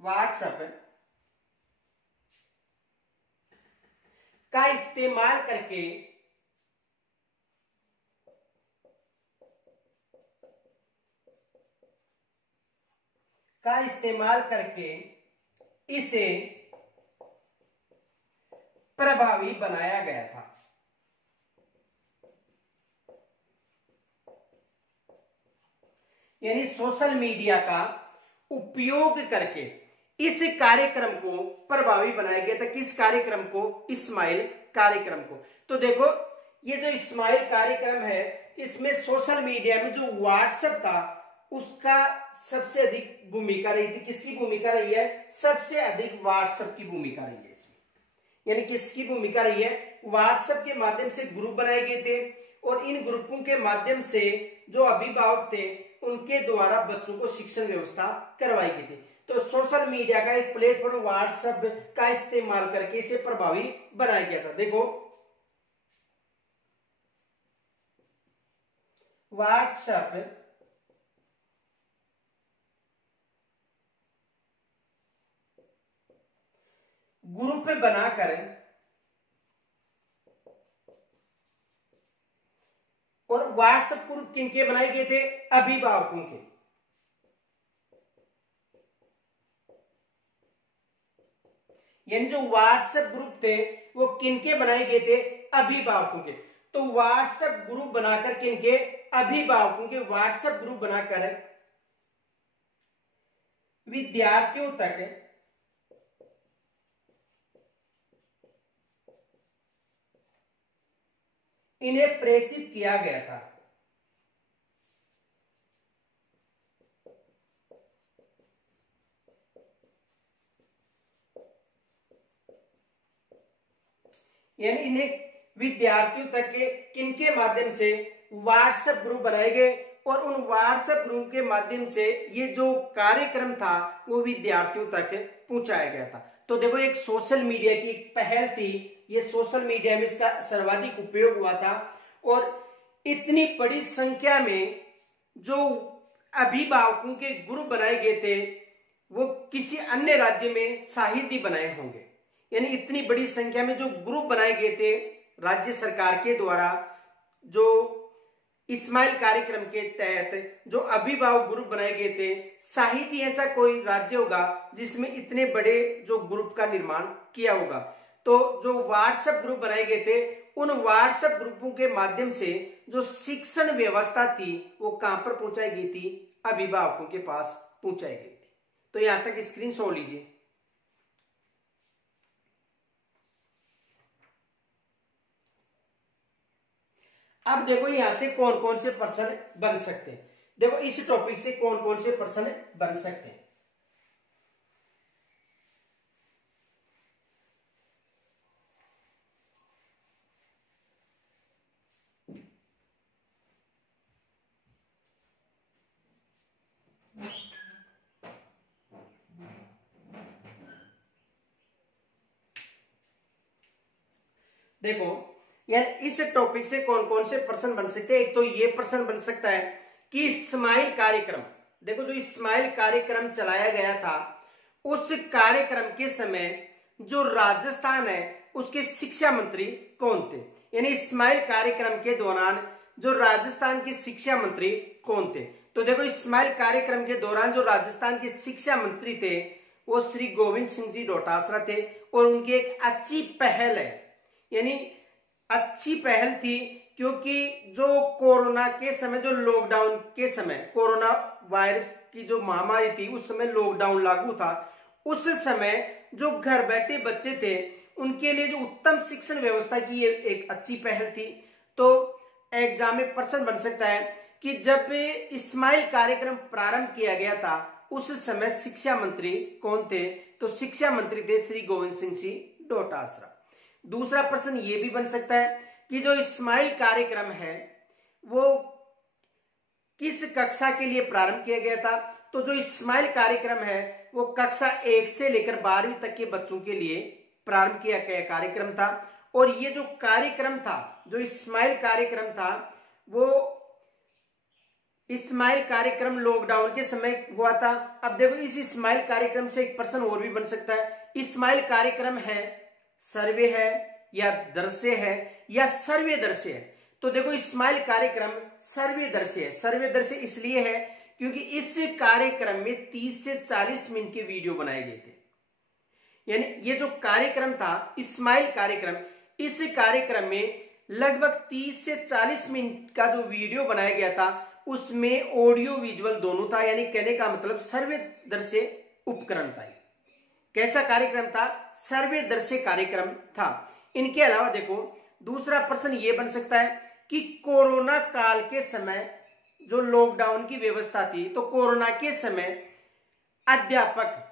व्हाट्सएप का इस्तेमाल करके इसे प्रभावी बनाया गया था। यानी सोशल मीडिया का उपयोग करके इस कार्यक्रम को प्रभावी बनाया गया था। किस कार्यक्रम को? इस्माइल कार्यक्रम को। तो देखो ये जो इस्माइल कार्यक्रम है, इसमें सोशल मीडिया में जो व्हाट्सएप था उसका सबसे अधिक भूमिका रही थी। किसकी भूमिका रही है? सबसे अधिक व्हाट्सएप की भूमिका रही है इसमें। यानी किसकी भूमिका रही है? व्हाट्सएप के माध्यम से ग्रुप बनाए गए थे और इन ग्रुपों के माध्यम से जो अभिभावक थे उनके द्वारा बच्चों को शिक्षण व्यवस्था करवाई गई थी। तो सोशल मीडिया का एक प्लेटफॉर्म व्हाट्सएप का इस्तेमाल करके इसे प्रभावी बनाया गया था। देखो व्हाट्सएप ग्रुप बनाकर और व्हाट्सएप ग्रुप किनके बनाए गए थे? अभिभावकों के। यानी जो व्हाट्सएप ग्रुप थे वो किनके बनाए गए थे? अभिभावकों के। तो व्हाट्सएप ग्रुप बनाकर किनके? अभिभावकों के व्हाट्सएप ग्रुप बनाकर विद्यार्थियों तक इन्हें प्रेषित किया गया था। यानी इन्हें विद्यार्थियों तक के किनके माध्यम से? व्हाट्सएप ग्रुप बनाए गए और उन व्हाट्सएप ग्रुप के माध्यम से ये जो कार्यक्रम था वो विद्यार्थियों तक पहुंचाया गया था। तो देखो एक सोशल मीडिया की एक पहल थी, ये सोशल मीडिया में इसका सर्वाधिक उपयोग हुआ था और इतनी बड़ी संख्या में जो अभिभावकों के ग्रुप बनाए गए थे वो किसी अन्य राज्य में शायद ही बनाए होंगे। यानी इतनी बड़ी संख्या में जो ग्रुप बनाए गए थे राज्य सरकार के द्वारा, जो इस्माइल कार्यक्रम के तहत जो अभिभावक ग्रुप बनाए गए थे, शायद ही ऐसा कोई राज्य होगा जिसमें इतने बड़े जो ग्रुप का निर्माण किया होगा। तो जो व्हाट्सएप ग्रुप बनाए गए थे उन व्हाट्सएप ग्रुपों के माध्यम से जो शिक्षण व्यवस्था थी वो कहां पर पहुंचाई गई थी? अभिभावकों के पास पहुंचाई गई थी। तो यहां तक स्क्रीनशॉट लीजिए। अब देखो यहां से कौन कौन से प्रश्न बन सकते हैं। देखो इस टॉपिक से कौन कौन से प्रश्न बन सकते हैं। देखो यार इस टॉपिक से कौन कौन से प्रश्न बन सकते हैं। एक तो ये प्रश्न बन सकता है कि इस्माइल कार्यक्रम, देखो जो इस्माइल कार्यक्रम चलाया गया था उस कार्यक्रम के समय जो राजस्थान है उसके शिक्षा मंत्री कौन थे? यानी इस्माइल कार्यक्रम के दौरान जो राजस्थान के शिक्षा मंत्री कौन थे? तो देखो इस्माइल कार्यक्रम के दौरान जो राजस्थान के शिक्षा मंत्री थे वो श्री गोविंद सिंह जी डोटासरा थे और उनकी एक अच्छी पहल है, यानी अच्छी पहल थी क्योंकि जो कोरोना के समय, जो लॉकडाउन के समय, कोरोना वायरस की जो महामारी थी उस समय लॉकडाउन लागू था। उस समय जो घर बैठे बच्चे थे उनके लिए जो उत्तम शिक्षण व्यवस्था की ये एक अच्छी पहल थी। तो एग्जाम में प्रश्न बन सकता है कि जब इस्माइल कार्यक्रम प्रारंभ किया गया था उस समय शिक्षा मंत्री कौन थे? तो शिक्षा मंत्री थे श्री गोविंद सिंह जी डोटासरा। दूसरा प्रश्न ये भी बन सकता है कि जो इस्माइल कार्यक्रम है वो किस कक्षा के लिए प्रारंभ किया गया था? तो जो स्माइल कार्यक्रम है वो कक्षा 1 से लेकर 12वीं तक के बच्चों के लिए प्रारंभ किया गया कार्यक्रम था। और ये जो कार्यक्रम था, जो स्माइल कार्यक्रम था, वो स्माइल कार्यक्रम लॉकडाउन के समय हुआ था। अब देखो इस स्माइल कार्यक्रम से एक प्रश्न और भी बन सकता है। स्माइल कार्यक्रम है, सर्वे है, या दृश्य है, या सर्वे दृश्य है? तो देखो स्माइल कार्यक्रम सर्वे दृश्य है। सर्वे दृश्य इसलिए है क्योंकि इस कार्यक्रम में 30 से 40 मिनट के वीडियो बनाए गए थे। यानी ये जो कार्यक्रम था स्माइल कार्यक्रम, इस कार्यक्रम में लगभग 30 से 40 मिनट का जो वीडियो बनाया गया था उसमें ऑडियो विजुअल दोनों था। यानी कहने का मतलब सर्वे दृश्य उपकरण था। कैसा कार्यक्रम था? सर्वे दृश्य कार्यक्रम था। इनके अलावा देखो दूसरा प्रश्न ये बन सकता है कि कोरोना काल के समय जो लॉकडाउन की व्यवस्था थी, तो कोरोना के समय अध्यापक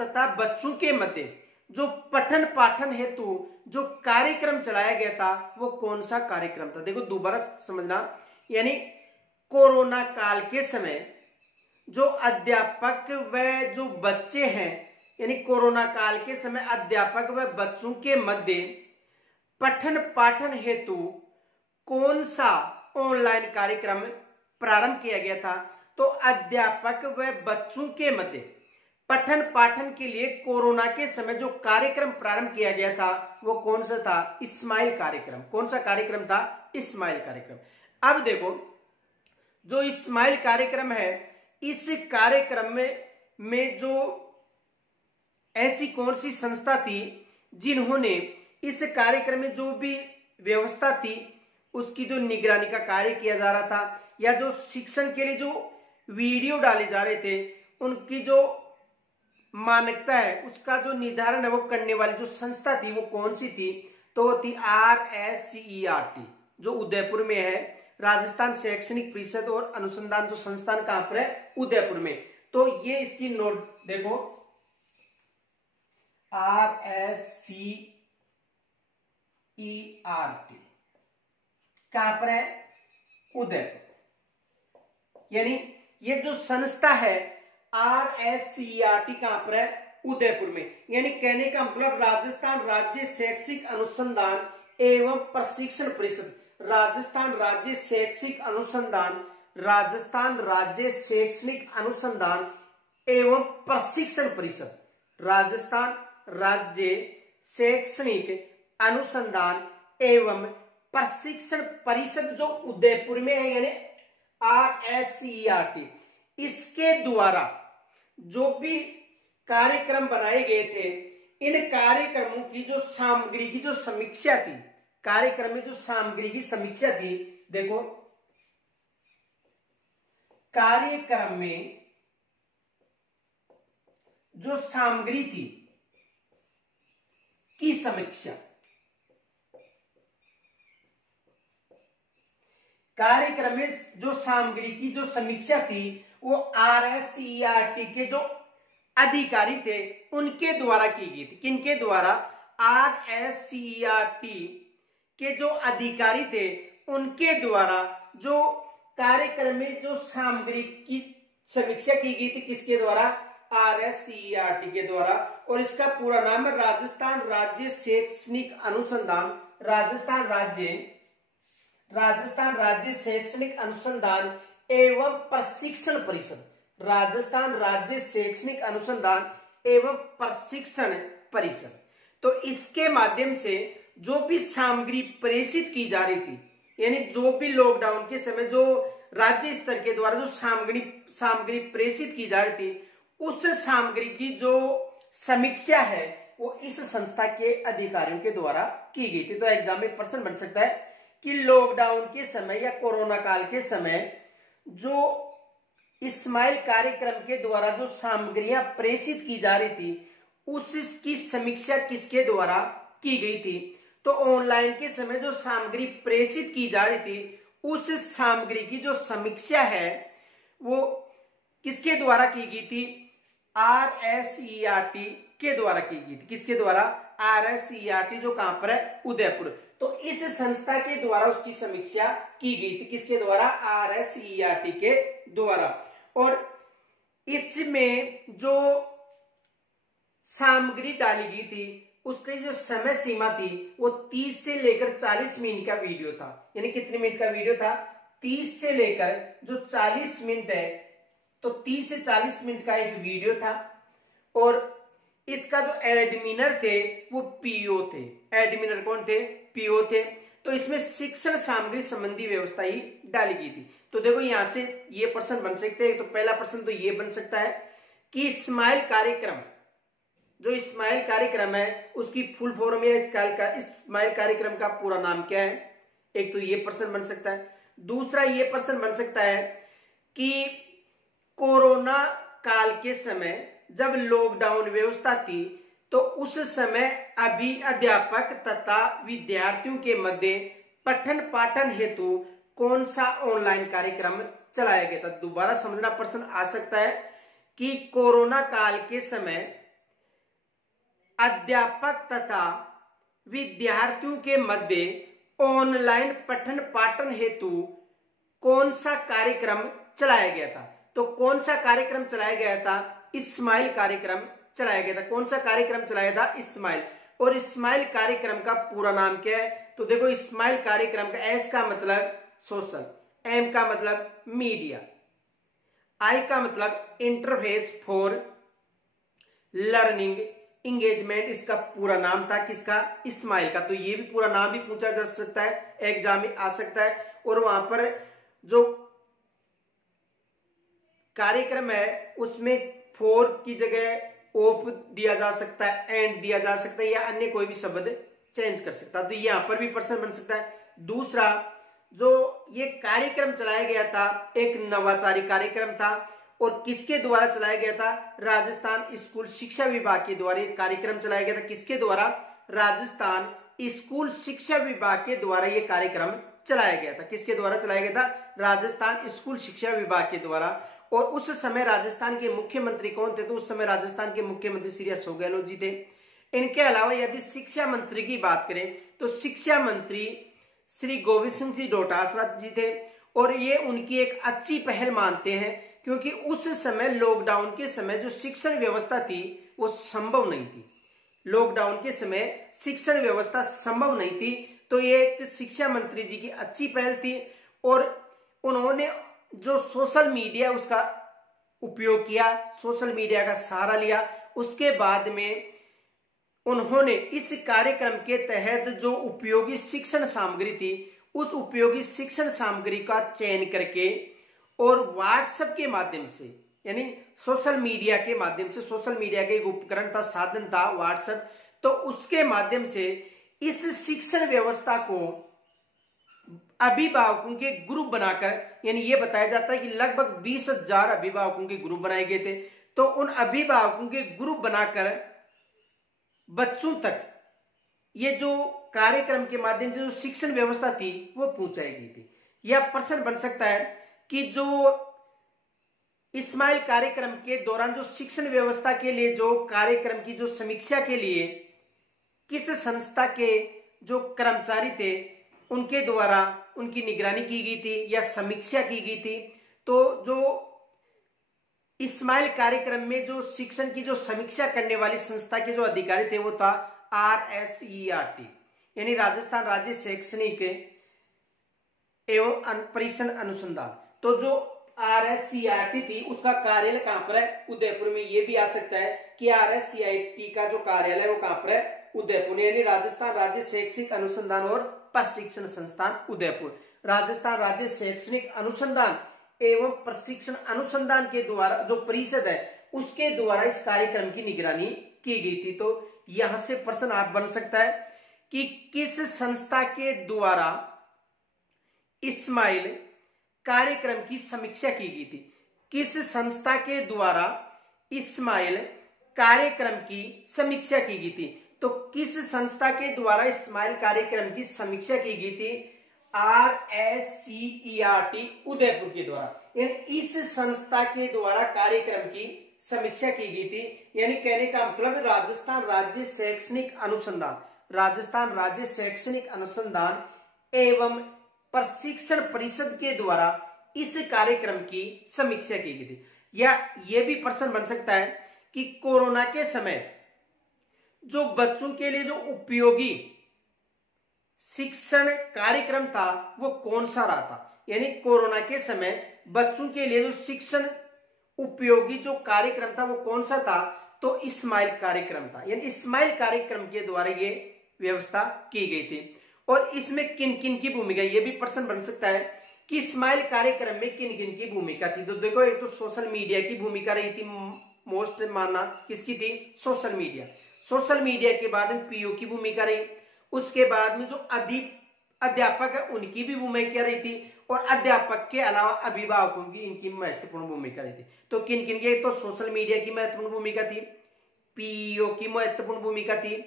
तथा बच्चों के मध्य जो पठन पाठन हेतु जो कार्यक्रम चलाया गया था वो कौन सा कार्यक्रम था? देखो दोबारा समझना, यानी कोरोना काल के समय जो अध्यापक व जो बच्चे हैं, यानी कोरोना काल के समय अध्यापक व बच्चों के मध्य पठन पाठन हेतु कौन सा ऑनलाइन कार्यक्रम प्रारंभ किया गया था? तो अध्यापक व बच्चों के मध्य पठन पाठन के लिए कोरोना के समय जो कार्यक्रम प्रारंभ किया गया था वो कौन सा था? स्माइल कार्यक्रम। कौन सा कार्यक्रम था? स्माइल कार्यक्रम। अब देखो जो स्माइल कार्यक्रम है, इस कार्यक्रम में जो ऐसी कौन सी संस्था थी जिन्होंने इस कार्यक्रम में जो भी व्यवस्था थी उसकी जो निगरानी का कार्य किया जा रहा था, या जो शिक्षण के लिए जो वीडियो डाले जा रहे थे उनकी जो मानकता है उसका जो निर्धारण है वो करने वाली जो संस्था थी वो कौन सी थी? तो वो थी RSCERT, जो उदयपुर में है, राजस्थान शैक्षणिक परिषद और अनुसंधान जो संस्थान कहां पर है? उदयपुर में। तो ये इसकी नोट देखो, RSCERT कहां पर है? उदयपुर। यानी ये जो संस्था है RSCERT कहां पर है? उदयपुर में। यानी कहने का मतलब राजस्थान राज्य शैक्षिक अनुसंधान एवं प्रशिक्षण परिषद, राजस्थान राज्य शैक्षिक अनुसंधान, राजस्थान राज्य शैक्षणिक अनुसंधान एवं प्रशिक्षण परिषद, राजस्थान राज्य शैक्षणिक अनुसंधान एवं प्रशिक्षण परिषद जो उदयपुर में है, यानी RSCERT, इसके द्वारा जो भी कार्यक्रम बनाए गए थे, इन कार्यक्रमों की जो सामग्री की जो समीक्षा थी, कार्यक्रम में जो सामग्री की समीक्षा थी, देखो कार्यक्रम में जो सामग्री थी की समीक्षा, कार्यक्रम में जो सामग्री की जो समीक्षा थी वो RSCERT के जो अधिकारी थे उनके द्वारा की गई थी। किनके द्वारा? RSCERT के जो अधिकारी थे उनके द्वारा जो कार्यक्रम में जो सामग्री की समीक्षा की गई थी, किसके द्वारा? RSCERT के द्वारा। और इसका पूरा नाम है राजस्थान राज्य शैक्षणिक अनुसंधान, राजस्थान राज्य शैक्षणिक अनुसंधान एवं प्रशिक्षण परिषद, राजस्थान राज्य शैक्षणिक अनुसंधान एवं प्रशिक्षण परिषद। तो इसके माध्यम से जो भी सामग्री प्रेषित की जा रही थी, यानी जो भी लॉकडाउन के समय जो राज्य स्तर के द्वारा जो सामग्री प्रेषित की जा रही थी, उस सामग्री की जो समीक्षा है वो इस संस्था के अधिकारियों के द्वारा की गई थी। तो एग्जाम में प्रश्न बन सकता है कि लॉकडाउन के समय या कोरोना काल के समय जो स्माइल कार्यक्रम के द्वारा जो सामग्रियां प्रेषित की जा रही थी उसकी समीक्षा किसके द्वारा की गई थी? तो ऑनलाइन के समय जो सामग्री प्रेषित की जा रही थी उस सामग्री की जो समीक्षा है वो किसके द्वारा की गई थी? RSCERT के द्वारा की गई थी। किसके द्वारा? RSCERT जो कहां पर है? उदयपुर। तो इस संस्था के द्वारा उसकी समीक्षा की गई थी। किसके द्वारा? RSERT के द्वारा। और इसमें जो सामग्री डाली गई थी उसकी जो समय सीमा थी वो 30 से लेकर 40 मिनट का वीडियो था। यानी कितने मिनट का वीडियो था? 30 से लेकर जो 40 मिनट है, तो 30 से 40 मिनट का एक वीडियो था। और इसका जो एडमिनर थे वो पीओ थे। एडमिनर कौन थे? पीओ थे। तो इसमें शिक्षण सामग्री संबंधी व्यवस्था ही डाली गई थी। तो देखो यहां से ये प्रश्न बन सकते हैं। तो पहला प्रश्न तो ये बन सकता है कि स्माइल कार्यक्रम, जो स्माइल कार्यक्रम है उसकी फुल फॉर्म या स्माइल कार्यक्रम का पूरा नाम क्या है? एक तो ये प्रश्न बन सकता है। दूसरा ये प्रश्न बन सकता है कि कोरोना काल के समय जब लॉकडाउन व्यवस्था थी तो उस समय अभी अध्यापक तथा विद्यार्थियों के मध्य पठन पाठन हेतु कौन सा ऑनलाइन कार्यक्रम चलाया गया था? दोबारा समझना प्रश्न आ सकता है कि कोरोना काल के समय अध्यापक तथा विद्यार्थियों के मध्य ऑनलाइन पठन पाठन हेतु कौन सा कार्यक्रम चलाया गया था? तो कौन सा कार्यक्रम चलाया गया था? स्माइल कार्यक्रम चलाया गया था। कौन सा कार्यक्रम चलाया था? स्माइल। और स्माइल कार्यक्रम का पूरा नाम क्या है? तो देखो स्माइल कार्यक्रम का एस का मतलब सोशल, एम का मतलब मीडिया, आई का मतलब इंटरफेस फॉर लर्निंग इंगेजमेंट, इसका पूरा नाम था किसका? स्माइल का। तो ये भी पूरा नाम भी पूछा जा सकता है, एग्जाम में आ सकता है। और वहां पर जो कार्यक्रम है उसमें फॉर की जगह ऑफ दिया जा सकता है, एंड दिया जा सकता है, या अन्य कोई भी शब्द चेंज कर सकता है। तो यहां पर भी प्रश्न बन सकता है। दूसरा, जो ये कार्यक्रम चलाया गया था एक नवाचारी कार्यक्रम था। और किसके द्वारा चलाया गया था? राजस्थान स्कूल शिक्षा विभाग के द्वारा ये कार्यक्रम चलाया गया था। किसके द्वारा? राजस्थान स्कूल शिक्षा विभाग के द्वारा ये कार्यक्रम चलाया गया था। किसके द्वारा चलाया गया था? राजस्थान स्कूल शिक्षा विभाग के द्वारा। और उस समय राजस्थान के मुख्यमंत्री कौन थे? तो उस समय राजस्थान के मुख्यमंत्री श्री अशोक गहलोत जी थे। इनके अलावा यदि शिक्षा मंत्री की बात करें तो शिक्षा मंत्री श्री गोविंद सिंह जी डोटासरा जी थे। और ये उनकी एक अच्छी पहल मानते हैं क्योंकि उस समय लॉकडाउन के समय जो शिक्षण व्यवस्था थी वो संभव नहीं थी। लॉकडाउन के समय शिक्षण व्यवस्था संभव नहीं थी। तो ये एक शिक्षा मंत्री जी की अच्छी पहल थी। और उन्होंने जो सोशल मीडिया उसका उपयोग किया, सोशल मीडिया का सहारा लिया। उसके बाद में उन्होंने इस कार्यक्रम के तहत जो उपयोगी शिक्षण सामग्री थी उस उपयोगी शिक्षण सामग्री का चयन करके और व्हाट्सएप के माध्यम से, यानी सोशल मीडिया के माध्यम से, सोशल मीडिया का एक उपकरण था, साधन था व्हाट्सएप, तो उसके माध्यम से इस शिक्षण व्यवस्था को अभिभावकों के ग्रुप बनाकर, यानी ये बताया जाता है कि लगभग 20,000 अभिभावकों के ग्रुप बनाए गए थे। तो उन अभिभावकों के ग्रुप बनाकर बच्चों तक ये जो कार्यक्रम के माध्यम से जो शिक्षण व्यवस्था थी वो पहुंचाई गई थी। यह प्रश्न बन सकता है कि जो स्माइल कार्यक्रम के दौरान जो शिक्षण व्यवस्था के लिए जो कार्यक्रम की जो समीक्षा के लिए किस संस्था के जो कर्मचारी थे उनके द्वारा उनकी निगरानी की गई थी या समीक्षा की गई थी। तो जो स्माइल कार्यक्रम में जो शिक्षण की जो समीक्षा करने वाली संस्था के जो अधिकारी थे वो था RSERT, यानी राजस्थान राज्य शैक्षणिक एवं परिसर अनुसंधान। तो जो RSERT थी उसका कार्यालय कहां पर है? उदयपुर में। ये भी आ सकता है कि RSERT का जो कार्यालय है वो कहां पर है? उदयपुर, यानी राजस्थान राज्य शैक्षिक अनुसंधान और प्रशिक्षण संस्थान उदयपुर। राजस्थान राज्य शैक्षणिक अनुसंधान एवं प्रशिक्षण अनुसंधान के द्वारा जो परिषद है उसके द्वारा इस कार्यक्रम की निगरानी की गई थी। तो यहां से प्रश्न आप बन सकता है कि किस संस्था के द्वारा स्माइल कार्यक्रम की समीक्षा की गई थी? किस संस्था के द्वारा स्माइल कार्यक्रम की समीक्षा की गई थी? तो किस संस्था के द्वारा स्माइल कार्यक्रम की समीक्षा की गई थी? RSERT उदयपुर के द्वारा, यानी इस संस्था के द्वारा कार्यक्रम की समीक्षा की गई थी। यानी कहने का मतलब राजस्थान राज्य शैक्षणिक अनुसंधान, राजस्थान राज्य शैक्षणिक अनुसंधान एवं प्रशिक्षण परिषद के द्वारा इस कार्यक्रम की समीक्षा की गई थी। या यह भी प्रश्न बन सकता है कि कोरोना के समय जो बच्चों के लिए जो उपयोगी शिक्षण कार्यक्रम था वो कौन सा रहा था। यानी कोरोना के समय बच्चों के लिए जो शिक्षण उपयोगी जो कार्यक्रम था वो कौन सा था, तो स्माइल कार्यक्रम था। यानी स्माइल कार्यक्रम के द्वारा ये व्यवस्था की गई थी। और इसमें किन किन की भूमिका, ये भी प्रश्न बन सकता है कि स्माइल कार्यक्रम में किन किन की भूमिका थी। तो देखो, एक तो सोशल मीडिया की भूमिका रही थी, मोस्ट मानना किसकी थी, सोशल मीडिया। सोशल मीडिया के बाद में पीओ की भूमिका रही, उसके बाद में जो अध्यापक है उनकी भी भूमिका रही थी, और अध्यापक के अलावा अभिभावकों की इनकी महत्वपूर्ण भूमिका रही थी। तो किन किन की, तो सोशल मीडिया की महत्वपूर्ण भूमिका थी, पीओ की महत्वपूर्ण भूमिका थी,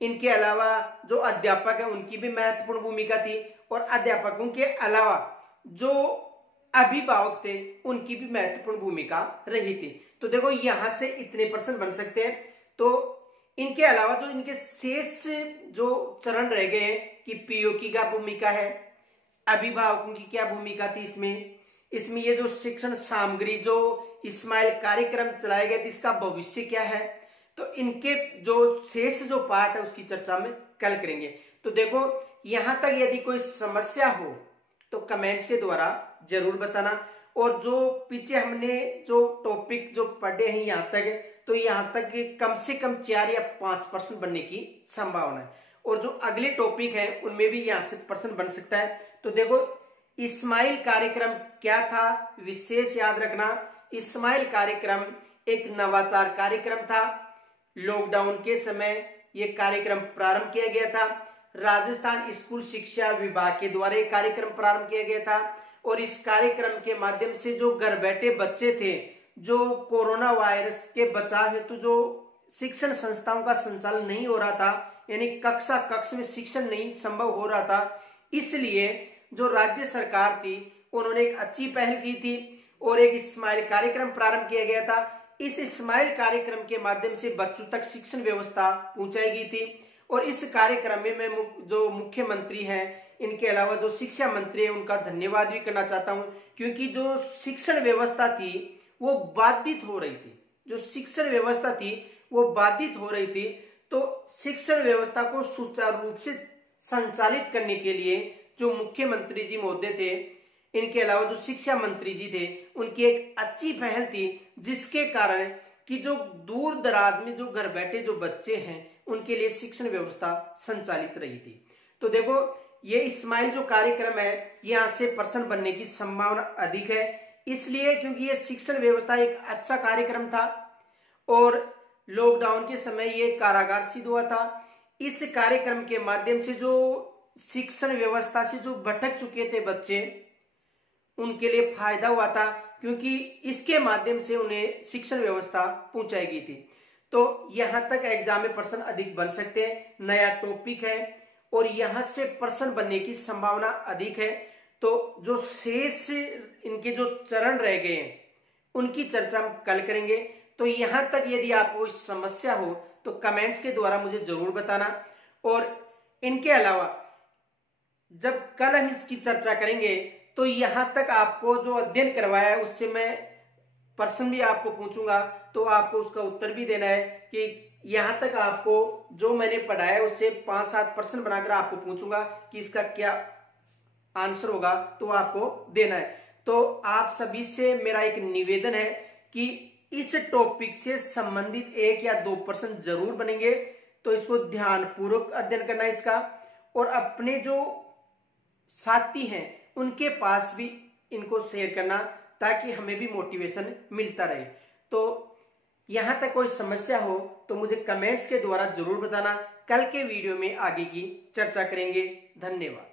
इनके अलावा जो अध्यापक है उनकी भी महत्वपूर्ण भूमिका थी, और अध्यापकों के अलावा जो अभिभावक थे उनकी भी महत्वपूर्ण भूमिका रही थी। तो देखो, यहां से इतने प्रश्न बन सकते हैं। तो इनके अलावा जो इनके शेष जो चरण रह गए हैं कि पीओ की क्या भूमिका है, अभिभावकों की क्या भूमिका थी, इसमें ये जो शिक्षण सामग्री जो स्माइल कार्यक्रम चलाए गए थे इसका भविष्य क्या है, तो इनके जो शेष जो पार्ट है उसकी चर्चा में कल करेंगे। तो देखो, यहां तक यदि कोई समस्या हो तो कमेंट्स के द्वारा जरूर बताना। और जो पीछे हमने जो टॉपिक जो पढ़े हैं यहां तक, तो यहां तक कम से कम 4 या 5% बनने की संभावना है। और जो अगले टॉपिक है उनमें भी यहां से प्रश्न बन सकता है। तो देखो, स्माइल कार्यक्रम क्या था, विशेष याद रखना, स्माइल कार्यक्रम एक नवाचार कार्यक्रम था। लॉकडाउन के समय यह कार्यक्रम प्रारंभ किया गया था। राजस्थान स्कूल शिक्षा विभाग के द्वारा यह कार्यक्रम प्रारंभ किया गया था। और इस कार्यक्रम के माध्यम से जो घर बैठे बच्चे थे, जो कोरोना वायरस के बचाव हेतु जो शिक्षण संस्थाओं का संचालन नहीं हो रहा था, यानी कक्ष में शिक्षण नहीं संभव हो रहा था, इसलिए जो राज्य सरकार थी उन्होंने एक अच्छी पहल की थी और एक स्माइल कार्यक्रम प्रारंभ किया गया था। इस स्माइल कार्यक्रम के माध्यम से बच्चों तक शिक्षण व्यवस्था पहुंचाई गई थी। और इस कार्यक्रम में मैं जो मुख्यमंत्री हैं, इनके अलावा जो शिक्षा मंत्री है, उनका धन्यवाद भी करना चाहता हूं, क्योंकि जो शिक्षण व्यवस्था थी वो बाधित हो रही थी। जो शिक्षण व्यवस्था थी वो बाधित हो रही थी। तो शिक्षण व्यवस्था को सुचारू रूप से संचालित करने के लिए जो मुख्यमंत्री जी महोदय थे, इनके अलावा जो शिक्षा मंत्री जी थे, उनकी एक अच्छी पहल थी, जिसके कारण कि जो दूर दराज में जो घर बैठे जो बच्चे हैं उनके लिए शिक्षण व्यवस्था संचालित रही थी। तो देखो, ये स्माइल जो कार्यक्रम है यहाँ से प्रश्न बनने की संभावना अधिक है, इसलिए क्योंकि ये शिक्षण व्यवस्था एक अच्छा कार्यक्रम था और लॉकडाउन के समय ये कारागार सिद्ध हुआ था। इस कार्यक्रम के माध्यम से जो शिक्षण व्यवस्था से जो भटक चुके थे बच्चे, उनके लिए फायदा हुआ था, क्योंकि इसके माध्यम से उन्हें शिक्षण व्यवस्था पहुंचाई गई थी। तो यहां तक एग्जाम में प्रश्न अधिक बन सकते हैं। नया टॉपिक है और यहां से प्रश्न बनने की संभावना अधिक है। तो जो शेष इनके जो चरण रह गए हैं उनकी चर्चा हम कल करेंगे। तो यहां तक यदि आपको समस्या हो तो कमेंट्स के द्वारा मुझे जरूर बताना। और इनके अलावा जब कल हम इसकी चर्चा करेंगे तो यहां तक आपको जो अध्ययन करवाया है उससे मैं प्रश्न भी आपको पूछूंगा, तो आपको उसका उत्तर भी देना है कि यहां तक आपको जो मैंने पढ़ाया है उससे 5-7 प्रश्न बनाकर आपको पूछूंगा कि इसका क्या आंसर होगा, तो आपको देना है। तो आप सभी से मेरा एक निवेदन है कि इस टॉपिक से संबंधित 1 या 2 प्रश्न जरूर बनेंगे, तो इसको ध्यानपूर्वक अध्ययन करना है इसका, और अपने जो साथी हैं उनके पास भी इनको शेयर करना, ताकि हमें भी मोटिवेशन मिलता रहे। तो यहां तक कोई समस्या हो तो मुझे कमेंट्स के द्वारा जरूर बताना। कल के वीडियो में आगे की चर्चा करेंगे। धन्यवाद।